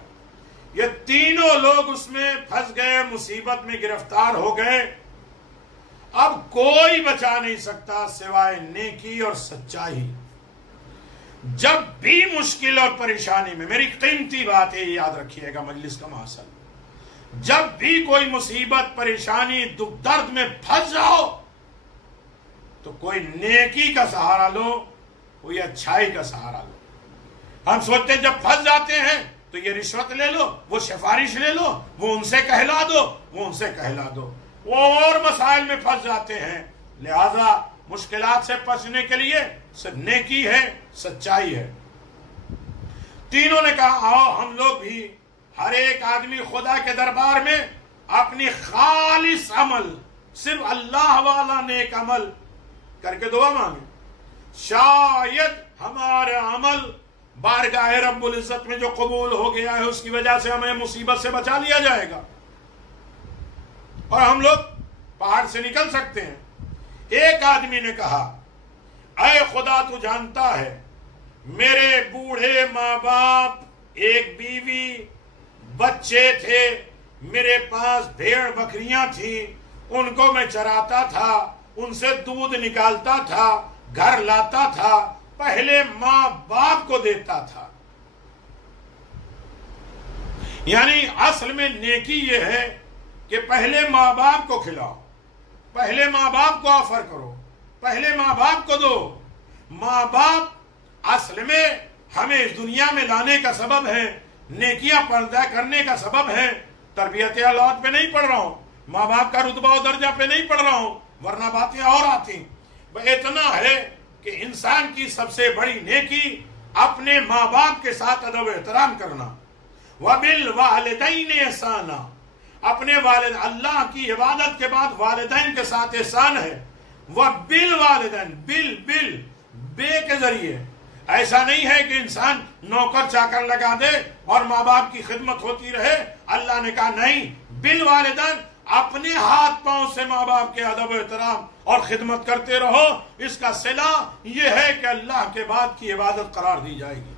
یہ تینوں لوگ اس میں پھنس گئے، مصیبت میں گرفتار ہو گئے. اب کوئی بچا نہیں سکتا سوائے نیکی اور سچائی. جب بھی مشکل اور پریشانی میں، میری قیمتی بات ہے یاد رکھیے گا مجلس کا محصل، جب بھی کوئی مصیبت، پریشانی، دکھ درد میں پھنس جاؤ تو کوئی نیکی کا سہارا لو، کوئی اچھائی کا سہارا لو. ہم سوچتے ہیں جب پھنس جاتے ہیں تو یہ رشوت لے لو، وہ سفارش لے لو، وہ ان سے کہلا دو، وہ ان سے کہلا دو، وہ اور مسائل میں پھنس جاتے ہیں. لہذا مشکلات سے بچنے کے لیے صرف نیکی ہے، سچائی ہے. تینوں نے کہا آؤ ہم لوگ بھی ہر ایک آدمی خدا کے دربار میں اپنی خالص عمل، صرف اللہ والا نیک عمل کر کے دعا مانگے، شاید ہمارا عمل بارگاہ رب العزت میں جو قبول ہو گیا ہے اس کی وجہ سے ہمیں مصیبت سے بچا لیا جائے گا اور ہم لوگ پہاڑ سے نکل سکتے ہیں۔ ایک آدمی نے کہا اے خدا تو جانتا ہے میرے بوڑھے ماں باپ، ایک بیوی، بچے تھے، میرے پاس بھیڑ بکریاں تھیں، ان کو میں چراتا تھا، ان سے دودھ نکالتا تھا، گھر لاتا تھا، پہلے ماں باپ کو دیتا تھا۔ یعنی اصل میں نیکی یہ ہے کہ پہلے ماں باپ کو کھلاؤ، پہلے ماں باپ کو آفر کرو، پہلے ماں باپ کو دو۔ ماں باپ اصل میں ہمیں اس دنیا میں لانے کا سبب ہے، نیکیاں پیدا کرنے کا سبب ہے۔ تربیت اولاد پہ نہیں پڑھ رہا ہوں، ماں باپ کا رتبہ و درجہ پہ نہیں پڑھ رہا ہوں، ورنہ باتیں اور آتی۔ اتنا ہے کہ انسان کی سب سے بڑی نیکی اپنے ماں باپ کے ساتھ ادب و احترام کرنا۔ وَبِالْوَالِدَيْنِ احسانا، اپنے والد، اللہ کی عبادت کے بعد والدین کے ساتھ احسان ہے۔ وَبِالْوَالِدَيْنِ، بے کے ذریعے، ایسا نہیں ہے کہ انسان نوکر چاکر لگا دے اور ماں باپ کی خدمت ہوتی رہے۔ اللہ نے کہا نہیں، بالوالدین، اپنے ہاتھ پاؤں سے ماں باپ کے ادب و احترام اور خدمت کرتے رہو۔ اس کا صلہ یہ ہے کہ اللہ کے بعد کی عبادت قرار دی جائے گی۔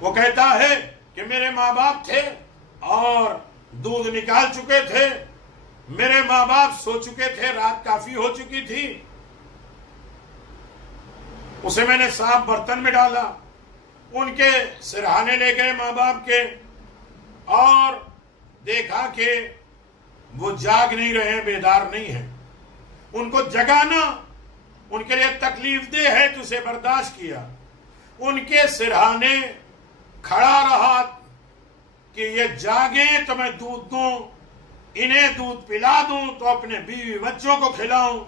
وہ کہتا ہے کہ میرے ماں باپ تھے اور دودھ نکال چکے تھے، میرے ماں باپ سو چکے تھے، رات کافی ہو چکی تھی، اسے میں نے صاف برتن میں ڈالا، ان کے سرہانے لے گئے ماں باپ کے، اور دیکھا کہ وہ جاگ نہیں رہے، بیدار نہیں ہیں، ان کو جگانا ان کے لیے تکلیف دہ ہے تو اسے برداشت کیا، ان کے سرہانے کھڑا رہا کہ یہ جاگیں تو میں دودھ دوں، انہیں دودھ پلا دوں تو اپنے بیوی بچوں کو کھلاؤں،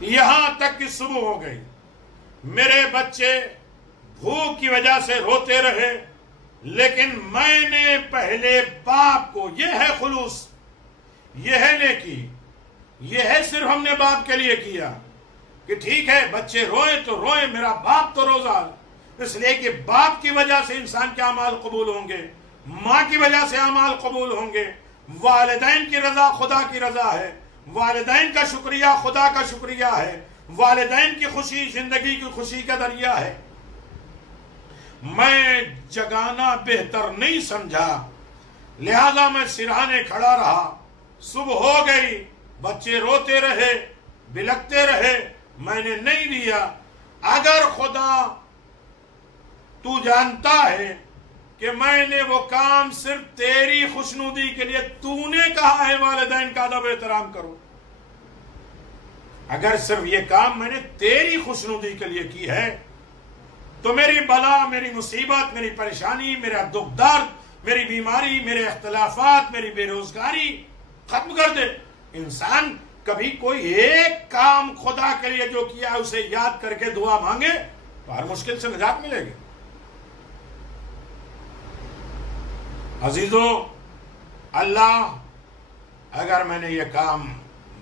یہاں تک کہ صبح ہو گئی۔ میرے بچے بھوک کی وجہ سے روتے رہے، لیکن میں نے پہلے باپ کو، یہ ہے خلوص، یہ ہے نیکی، یہ ہے صرف ہم نے باپ کے لیے کیا کہ ٹھیک ہے بچے روئے تو روئے، میرا باپ تو روزہ، اس لیے کہ باپ کی وجہ سے انسان کے اعمال قبول ہوں گے، ماں کی وجہ سے اعمال قبول ہوں گے۔ والدین کی رضا خدا کی رضا ہے، والدین کا شکریہ خدا کا شکریہ ہے، والدین کی خوشی زندگی کی خوشی کا ذریعہ ہے۔ میں جگانا بہتر نہیں سمجھا، لہذا میں سرہانے کھڑا رہا، صبح ہو گئی، بچے روتے رہے، بلکتے رہے، میں نے نہیں دیا۔ اگر خدا تو جانتا ہے کہ میں نے وہ کام صرف تیری خوشنودی کے لیے، تو نے کہا ہے والدین کا ادب احترام کرو، اگر صرف یہ کام میں نے تیری خوشنودی کے لیے کی ہے تو میری بلا، میری مصیبت، میری پریشانی، میرا دکھ درد، میری بیماری، میرے اختلافات، میری بے روزگاری ختم کر دے۔ انسان کبھی کوئی ایک کام خدا کے لیے جو کیا ہے اسے یاد کر کے دعا مانگے تو ہر مشکل سے نجات ملے گی۔ عزیزوں، اللہ اگر میں نے یہ کام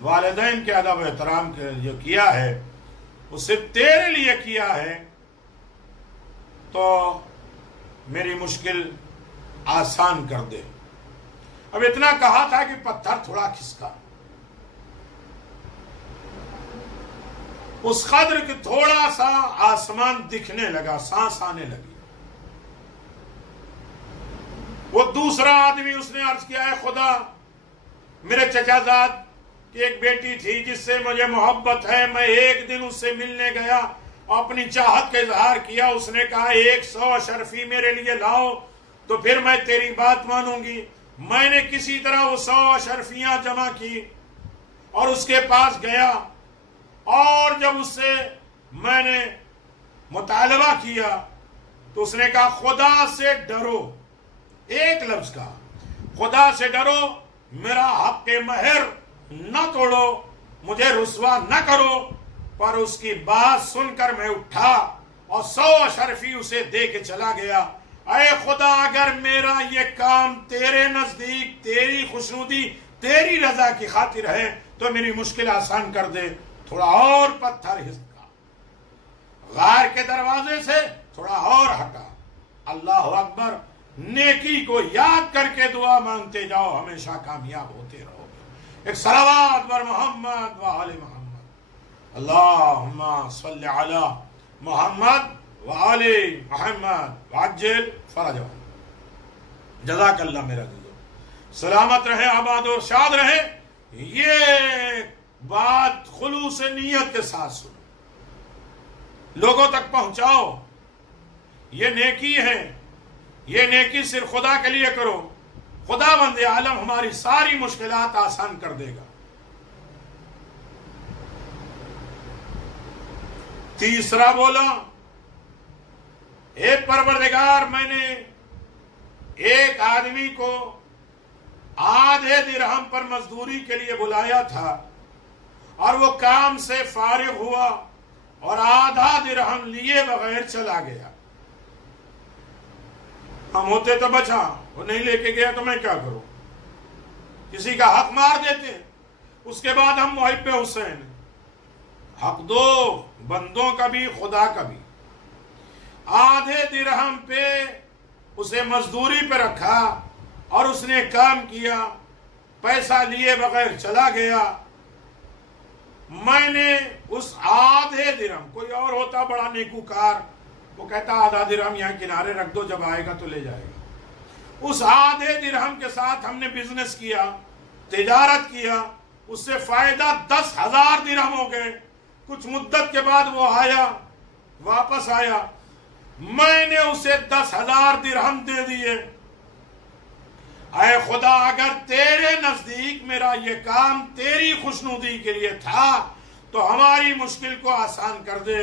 والدین کے ادب و احترام کے جو کیا ہے وہ صرف تیرے لیے کیا ہے تو میری مشکل آسان کر دے۔ اب اتنا کہا تھا کہ پتھر تھوڑا کھسکا، اس قدر کہ تھوڑا سا آسمان دکھنے لگا، سانس آنے لگی۔ وہ دوسرا آدمی، اس نے عرض کیا ہے خدا، میرے چچا زاد کی ایک بیٹی تھی جس سے مجھے محبت ہے، میں ایک دن اس سے ملنے گیا، اپنی چاہت کا اظہار کیا، اس نے کہا 100 اشرفی میرے لیے لاؤ تو پھر میں تیری بات مانوں گی۔ میں نے کسی طرح وہ 100 اشرفیاں جمع کی اور اس کے پاس گیا، اور جب اس سے میں نے مطالبہ کیا تو اس نے کہا خدا سے ڈرو، ایک لفظ کا، خدا سے ڈرو، میرا حق مہر نہ توڑو، مجھے رسوا نہ کرو۔ پر اس کی بات سن کر میں اٹھا اور 100 اشرفی اسے دے کے چلا گیا. اے خدا اگر میرا یہ کام تیرے نزدیک تیری خوشنودی تیری رضا کی خاطر ہے تو میری مشکل آسان کر دے. تھوڑا اور پتھر ہسکا، غار کے دروازے سے تھوڑا اور ہٹا. اللہ اکبر. نیکی کو یاد کر کے دعا مانگتے جاؤ، ہمیشہ کامیاب ہوتے رہو گے. ایک صلوات بر محمد و آل محمد. اللہم صلی علی محمد و آل محمد وعجل فرجہم. جزاک اللہ میرا دل. سلامت رہے، آباد اور شاد رہے. یہ بات خلوص نیت کے ساتھ سنو، لوگوں تک پہنچاؤ. یہ نیکی ہے، یہ نیکی صرف خدا کے لیے کرو. خدا بند عالم ہماری ساری مشکلات آسان کر دے گا. تیسرا بولا، اے پروردگار میں نے ایک آدمی کو آدھے درہم پر مزدوری کے لیے بلایا تھا اور وہ کام سے فارغ ہوا اور آدھا درہم لیے بغیر چلا گیا. ہم ہوتے تو بچا، وہ نہیں لے کے گیا تو میں کیا کروں؟ کسی کا حق مار دیتے. اس کے بعد ہم محب حسین، حق دو بندوں کا بھی خدا کا بھی. آدھے درہم پہ اسے مزدوری پہ رکھا اور اس نے کام کیا، پیسہ لیے بغیر چلا گیا. میں نے اس آدھے درہم، کوئی اور ہوتا بڑا نیکوکار، وہ کہتا آدھا درہم یہاں کنارے رکھ دو، جب آئے گا تو لے جائے گا. اس آدھے درہم کے ساتھ ہم نے بزنس کیا، تجارت کیا، اس سے فائدہ 10,000 درہم ہو گئے. کچھ مدت کے بعد وہ آیا، واپس آیا، میں نے اسے 10,000 درہم دے دیے. اے خدا اگر تیرے نزدیک میرا یہ کام تیری خوشنودی کے لیے تھا تو ہماری مشکل کو آسان کر دے.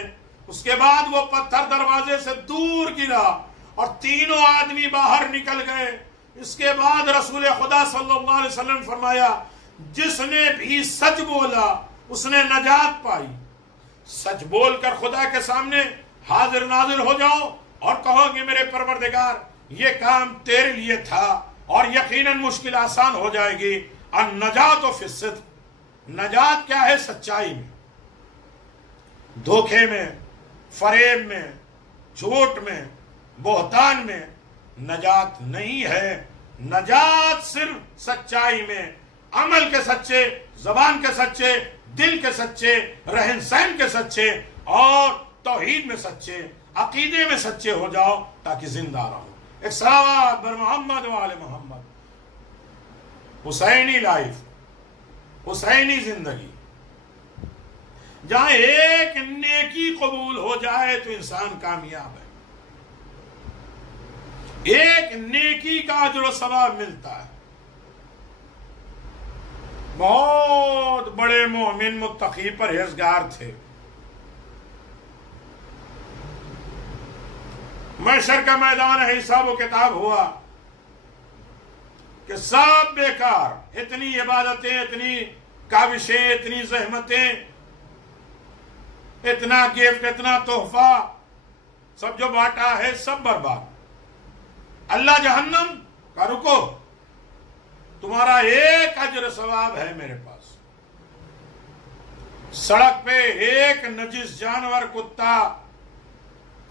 اس کے بعد وہ پتھر دروازے سے دور گرا اور تینوں آدمی باہر نکل گئے. اس کے بعد رسول خدا صلی اللہ علیہ وسلم فرمایا، جس نے بھی سچ بولا اس نے نجات پائی. سچ بول کر خدا کے سامنے حاضر ناظر ہو جاؤ اور کہو کہ میرے پروردگار یہ کام تیرے لیے تھا اور یقیناً مشکل آسان ہو جائے گی. النجات فی الصدق. نجات کیا ہے؟ سچائی میں، دھوکے میں، فریب میں، جھوٹ میں، بہتان میں نجات نہیں ہے. نجات صرف سچائی میں، عمل کے سچے، زبان کے سچے، دل کے سچے، رہن سہن کے سچے اور توحید میں سچے، عقیدے میں سچے ہو جاؤ تاکہ زندہ رہو. ایک صلوات بر محمد و آل محمد. حسینی لائف، حسینی زندگی. جہاں ایک نیکی قبول ہو جائے تو انسان کامیاب ہے. ایک نیکی کا اجر و ثواب ملتا ہے. بہت بڑے مومن متقی پرہیزگار تھے. محشر کا میدان ہے، حساب و کتاب ہوا کہ سب بیکار، اتنی عبادتیں، اتنی کاوشیں، اتنی زحمتیں، اتنا گفٹ، اتنا تحفہ، سب جو بانٹا ہے سب برباد. اللہ جہنم کا رکو، تمہارا ایک اجر ثواب ہے میرے پاس. سڑک پہ ایک نجس جانور کتا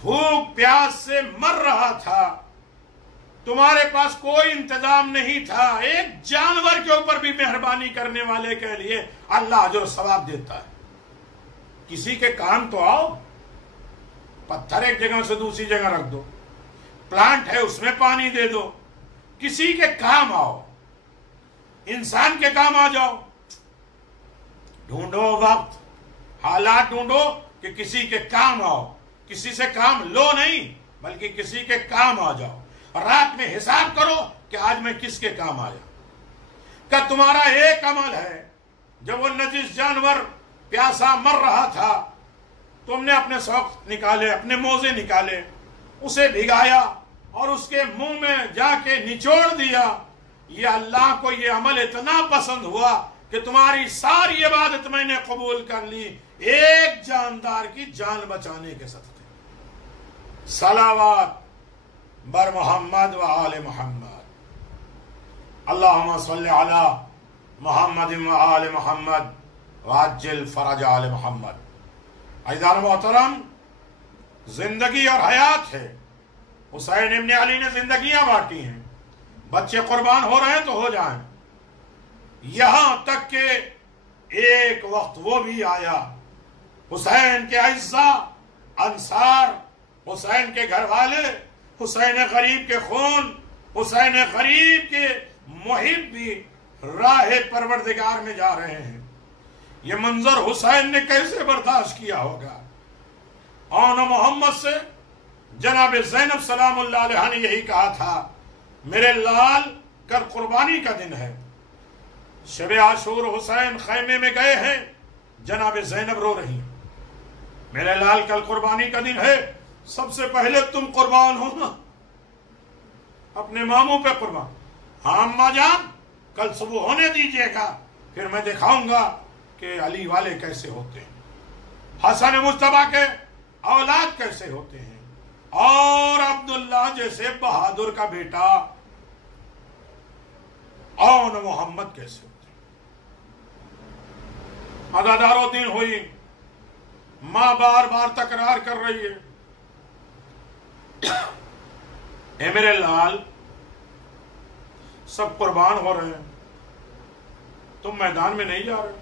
بھوک پیاس سے مر رہا تھا، تمہارے پاس کوئی انتظام نہیں تھا. ایک جانور کے اوپر بھی مہربانی کرنے والے کے لیے اللہ اجر و ثواب دیتا ہے. کسی کے کام تو آؤ. پتھر ایک جگہ سے دوسری جگہ رکھ دو، پلانٹ ہے اس میں پانی دے دو، کسی کے کام آؤ. انسان کے کام آ جاؤ. ڈھونڈو وقت، حالات ڈھونڈو کہ کسی کے کام آؤ. کسی سے کام لو نہیں بلکہ کسی کے کام آ جاؤ. رات میں حساب کرو کہ آج میں کس کے کام آیا. کہ تمہارا ایک عمل ہے. جب وہ نجس جانور پیاسا مر رہا تھا، تم نے اپنے سوخت نکالے، اپنے موزے نکالے، اسے بھگایا اور اس کے منہ میں جا کے نچوڑ دیا. یہ اللہ کو یہ عمل اتنا پسند ہوا کہ تمہاری ساری عبادت میں نے قبول کر لی، ایک جاندار کی جان بچانے کے صدقے. صلوات بر محمد و آل محمد، اللہم صلی علی محمد و آل محمد وعجل فرج آل محمد۔ عزیزان محترم، زندگی اور حیات ہے۔ حسین ابن علی نے زندگیاں بانٹی ہیں، بچے قربان ہو رہے ہیں تو ہو جائیں، یہاں تک کہ ایک وقت وہ بھی آیا حسین کے اعزاء، انصار، حسین کے گھر والے، حسین غریب کے خون، حسین غریب کے محب بھی راہ پروردگار میں جا رہے ہیں۔ یہ منظر حسین نے کیسے برداشت کیا ہوگا؟ آن محمد سے جناب زینب سلام اللہ علیہ نے یہی کہا تھا، میرے لال کل قربانی کا دن ہے۔ شب عاشور حسین خیمے میں گئے ہیں، جناب زینب رو رہی ہیں، میرے لال کل قربانی کا دن ہے، سب سے پہلے تم قربان ہونا، اپنے ماموں پہ قربان۔ ہاں اماں جان، کل صبح ہونے دیجئے گا، پھر میں دکھاؤں گا کہ علی والے کیسے ہوتے ہیں، حسن مجتبیٰ کے اولاد کیسے ہوتے ہیں، اور عبداللہ جیسے بہادر کا بیٹا آن محمد کیسے ہوتے ہیں۔ عزادارو دن ہوئی، ماں بار بار تکرار کر رہی ہے، اے میرے لال سب قربان ہو رہے ہیں، تم میدان میں نہیں جا رہے۔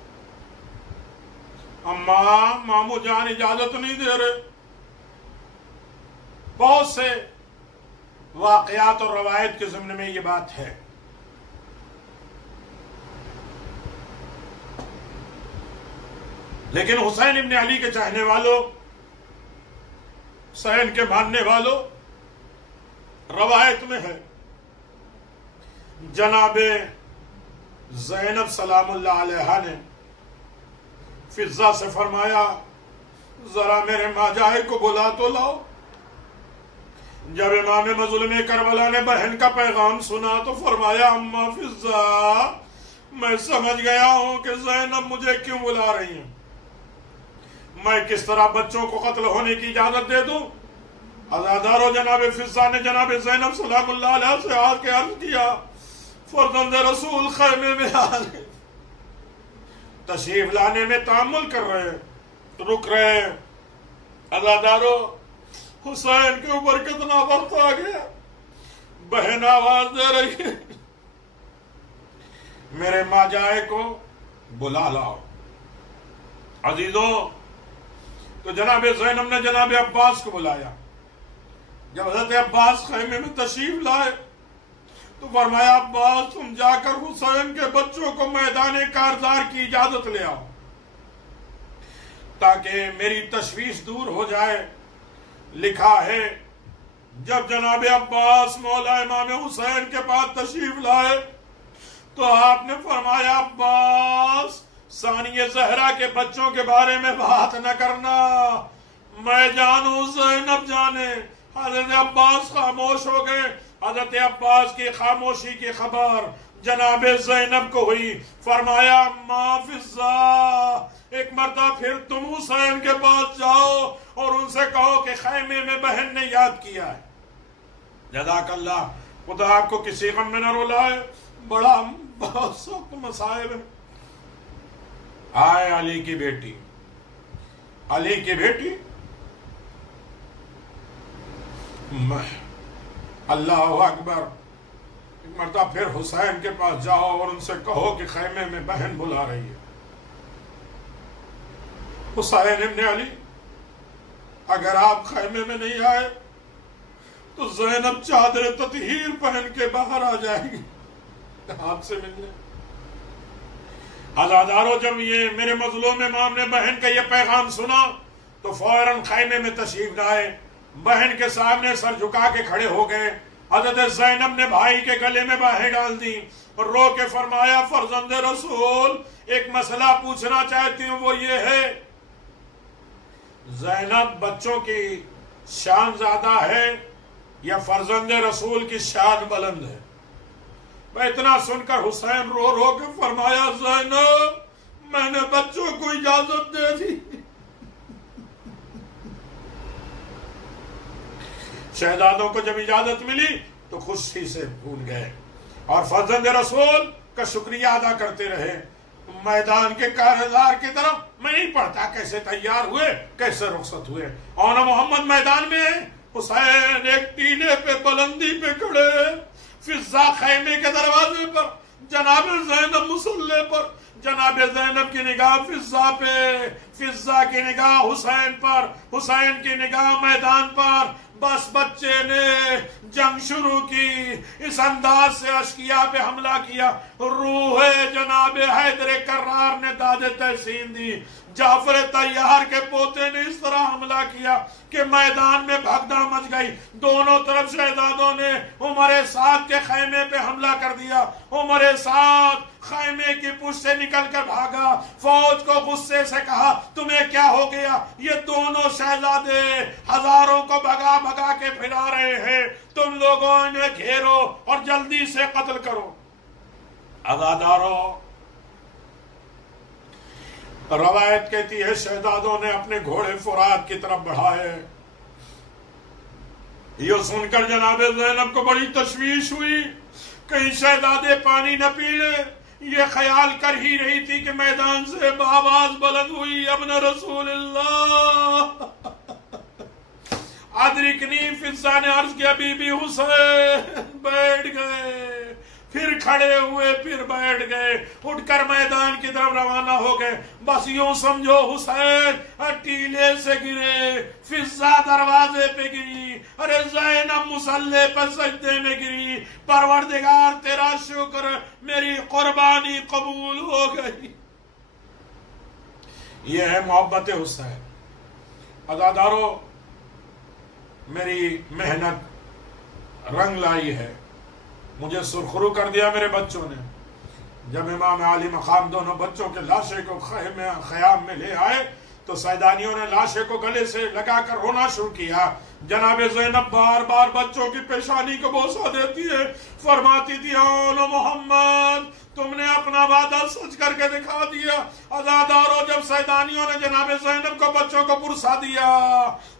اماں، مامو جان اجازت نہیں دے رہے۔ بہت سے واقعات اور روایت کے ضمن میں یہ بات ہے۔ لیکن حسین ابن علی کے چاہنے والوں، حسین کے ماننے والوں، روایت میں ہے جناب زینب سلام اللہ علیہ نے فضہ سے فرمایا، ذرا میرے ماجائے کو بلا تو لاؤ۔ جب امام مظلوم کربلا نے بہن کا پیغام سنا تو فرمایا، اماں فضہ، میں سمجھ گیا ہوں کہ زینب مجھے کیوں بلا رہی ہیں، میں کس طرح بچوں کو قتل ہونے کی اجازت دے دوں؟ عزادارو، جناب فضہ نے جناب زینب سلام اللہ علیہ سے آ کے عرض کیا، فرزند رسول خیمے میں آنے، تشریف لانے میں تعامل کر رہے، رک رہے۔ عزادارو، حسین کے اوپر کتنا وقت آ گیا، بہن آواز دے رہی ہے، میرے ماجائے کو بلا لاؤ۔ عزیزوں، تو جناب زینب نے جناب عباس کو بلایا۔ جب حضرت عباس خیمے میں تشریف لائے تو فرمایا، عباس تم جا کر حسین کے بچوں کو میدان کارزار کی اجازت لے آؤ تاکہ میری تشویش دور ہو جائے۔ لکھا ہے جب جناب عباس مولا امام حسین کے پاس تشریف لائے تو آپ نے فرمایا، عباس ثانیہ زہرا کے بچوں کے بارے میں بات نہ کرنا، میں جانوں زینب جانے۔ حضرت عباس خاموش ہو گئے۔ حضرت عباس کی خاموشی کی خبر جناب زینب کو ہوئی۔ فرمایا، اماں فضہ، ایک مرتبہ پھر تم حسین کے پاس جاؤ اور ان سے کہو کہ خیمے میں بہن نے یاد کیا ہے۔ جزاک اللہ، خدا آپ کو کسی غم میں نہ رولائے، بہت سخت مصائب ہے۔ آئے علی کی بیٹی، علی کی بیٹی، اللہ اکبر، ایک مرتبہ پھر حسین کے پاس جاؤ اور ان سے کہو کہ خیمے میں بہن بلا رہی ہے۔ حسین ابن علی، اگر آپ خیمے میں نہیں آئے تو زینب چادر تطہیر پہن کے باہر آ جائے گی آپ سے ملنے۔ عزادارو، جب یہ میرے مظلوم امام نے بہن کا یہ پیغام سنا تو فوراً خیمے میں تشریف لائے، بہن کے سامنے سر جھکا کے کھڑے ہو گئے۔ حضرت زینب نے بھائی کے گلے میں باہیں ڈال دی اور رو کے فرمایا، فرزند رسول، ایک مسئلہ پوچھنا چاہتی ہوں، وہ یہ ہے، زینب بچوں کی شان زیادہ ہے یا فرزند رسول کی شان بلند ہے؟ میں اتنا سن کر حسین رو رو کے فرمایا، زینب، میں نے بچوں کو اجازت دے دی، شہزادوں کو جب اجازت ملی تو خوشی سے بھول گئے اور فرزند رسول کا شکریہ ادا کرتے رہے۔ میدان کے کارزار کی طرف میں نہیں پڑھتا کیسے تیار ہوئے، کیسے رخصت ہوئے۔ اور محمد میدان میں حسین ایک ٹیلے پہ بلندی پہ کھڑے، فضا خیمے کے دروازے پر، جناب زینب مسلح پر، جناب زینب کی نگاہ فضا پہ، فضا کی نگاہ حسین پر، حسین کی نگاہ میدان پر۔ بس بچے نے جنگ شروع کی، اس انداز سے اشقیاء پہ حملہ کیا۔ روح جناب حیدر کرار نے داد تحسین دی، جعفر طیار کے پوتے نے اس طرح حملہ کیا کہ میدان میں بھگدڑ مچ گئی۔ دونوں طرف شہزادوں نے عمر سعد کے خیمے پہ حملہ کر دیا۔ عمر سعد خیمے کی پشت سے نکل کر بھاگا، فوج کو غصے سے کہا تمہیں کیا ہو گیا؟ یہ دونوں شہزادے ہزاروں کو بھگا بھگا کے پھرا رہے ہیں، تم لوگوں انہیں گھیرو اور جلدی سے قتل کرو۔ عزاداروں، روایت کہتی ہے شہزادوں نے اپنے گھوڑے فرات کی طرف بڑھائے۔ یہ سن کر جناب زینب کو بڑی تشویش ہوئی، کہیں شہزادے پانی نہ پی لے۔ یہ خیال کر ہی رہی تھی کہ میدان سے آواز بلند ہوئی، ابن رسول اللہ ادرکنی۔ فضا نے عرض کیا بی بی حسین۔ بیٹھ گئے، پھر کھڑے ہوئے، پھر بیٹھ گئے، اٹھ کر میدان کی طرف روانہ ہو گئے۔ بس یوں سمجھو حسین ٹیلے سے گرے، فضا دروازے پہ گری، ارے زینب مسلح پر سجدے میں گری۔ پروردگار تیرا شکر، میری قربانی قبول ہو گئی۔ یہ ہے محبت حسین۔ عزادارو، میری محنت رنگ لائی ہے، مجھے سرخرو کر دیا میرے بچوں نے۔ جب امام علی مقام دونوں بچوں کے لاشیں کو خیام میں لے آئے تو سیدانیوں نے لاشیں کو گلے سے لگا کر رونا شروع کیا۔ جناب زینب بار بار بچوں کی پیشانی کو بوسہ دیتی ہے، فرماتی تھی اولو محمد تم نے اپنا وعدہ سچ کر کے دکھا دیا۔ عزاداروں، جب سیدانیوں نے جناب زینب کو بچوں کو پرسا دیا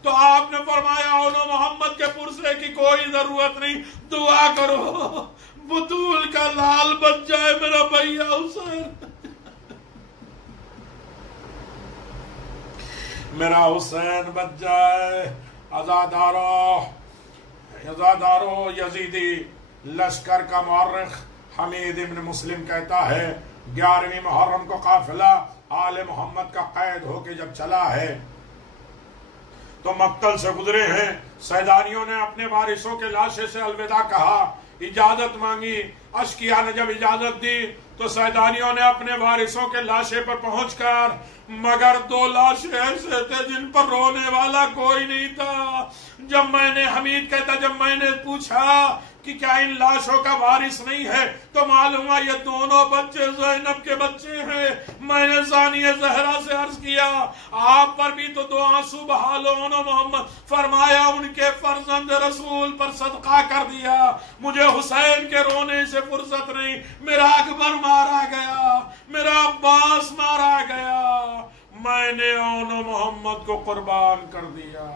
تو آپ نے فرمایا اولو محمد کے پرسے کی کوئی ضرورت نہیں، دعا کرو بطول کا لال بچ جائے میرا بھیا حسین، میرا حسین بچ جائے۔ عزادارو، یزیدی لشکر کا مورخ حمید ابن مسلم کہتا ہے 11ویں محرم کو قافلہ آل محمد کا قید ہو کے جب چلا ہے تو مقتل سے گزرے ہیں۔ سیدانیوں نے اپنے وارثوں کے لاشے سے الوداع کہا، اجازت مانگی۔ اشقیاء نے جب اجازت دی تو سیدانیوں نے اپنے وارثوں کے لاشے پر پہنچ کر، مگر 2 لاشیں ایسے تھے جن پر رونے والا کوئی نہیں تھا۔ جب میں نے، حمید کہتا، جب میں نے پوچھا کہ کیا ان لاشوں کا وارث نہیں ہے تو معلوم ہوا یہ دونوں بچے زینب کے بچے ہیں۔ میں نے ثانیہ زہرا سے عرض کیا آپ پر بھی تو 2 آنسو بہا لو محمد، فرمایا ان کے فرزند رسول پر صدقہ کر دیا، مجھے حسین کے رونے سے فرصت نہیں۔ میرا اکبر مارا گیا، میرا عباس مارا گیا، میں نے اونو محمد کو قربان کر دیا۔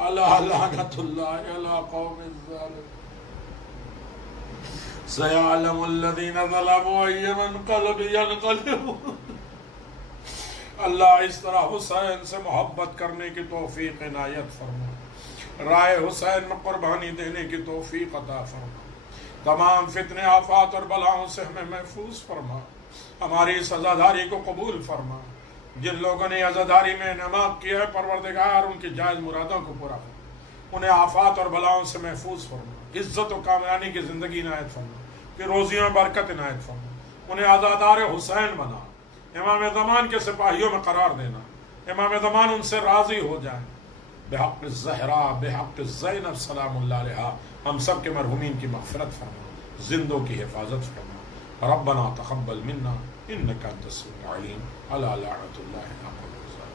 اللہ لعنت اللہ علی قوم الظالمین۔ سَيَعْلَمُ الَّذِينَ ظَلَمُوا أَيَّ مُنْقَلَبٍ يَنْقَلِبُونَ۔ اللہ اس طرح حسین سے محبت کرنے کی توفیق عنایت فرما، رائے حسین میں قربانی دینے کی توفیق عطا فرما، تمام فتنے آفات اور بلاؤں سے ہمیں محفوظ فرما، ہماری اس عزاداری کو قبول فرما۔ جن لوگوں نے عزاداری میں انعامات کیا ہے پروردگار ان کی جائز مرادوں کو پورا فرما، انہیں آفات اور بلاؤں سے محفوظ فرما، عزت و کامیابی کی زندگی عنایت فرما، کہ روزیوں میں برکت عنایت فرما، انہیں عزادار حسین بنا، امام زمان کے سپاہیوں میں قرار دینا، امام زمان ان سے راضی ہو جائیں۔ بحق الزہرا، بحق زینب سلام اللہ علیہا، ہم سب کے مرحومین کی مغفرت فرما، زندوں کی حفاظت فرما۔ ربنا تقبل منا انک انت السمیع العلیم، الا لعنت اللہ علی الظالمین۔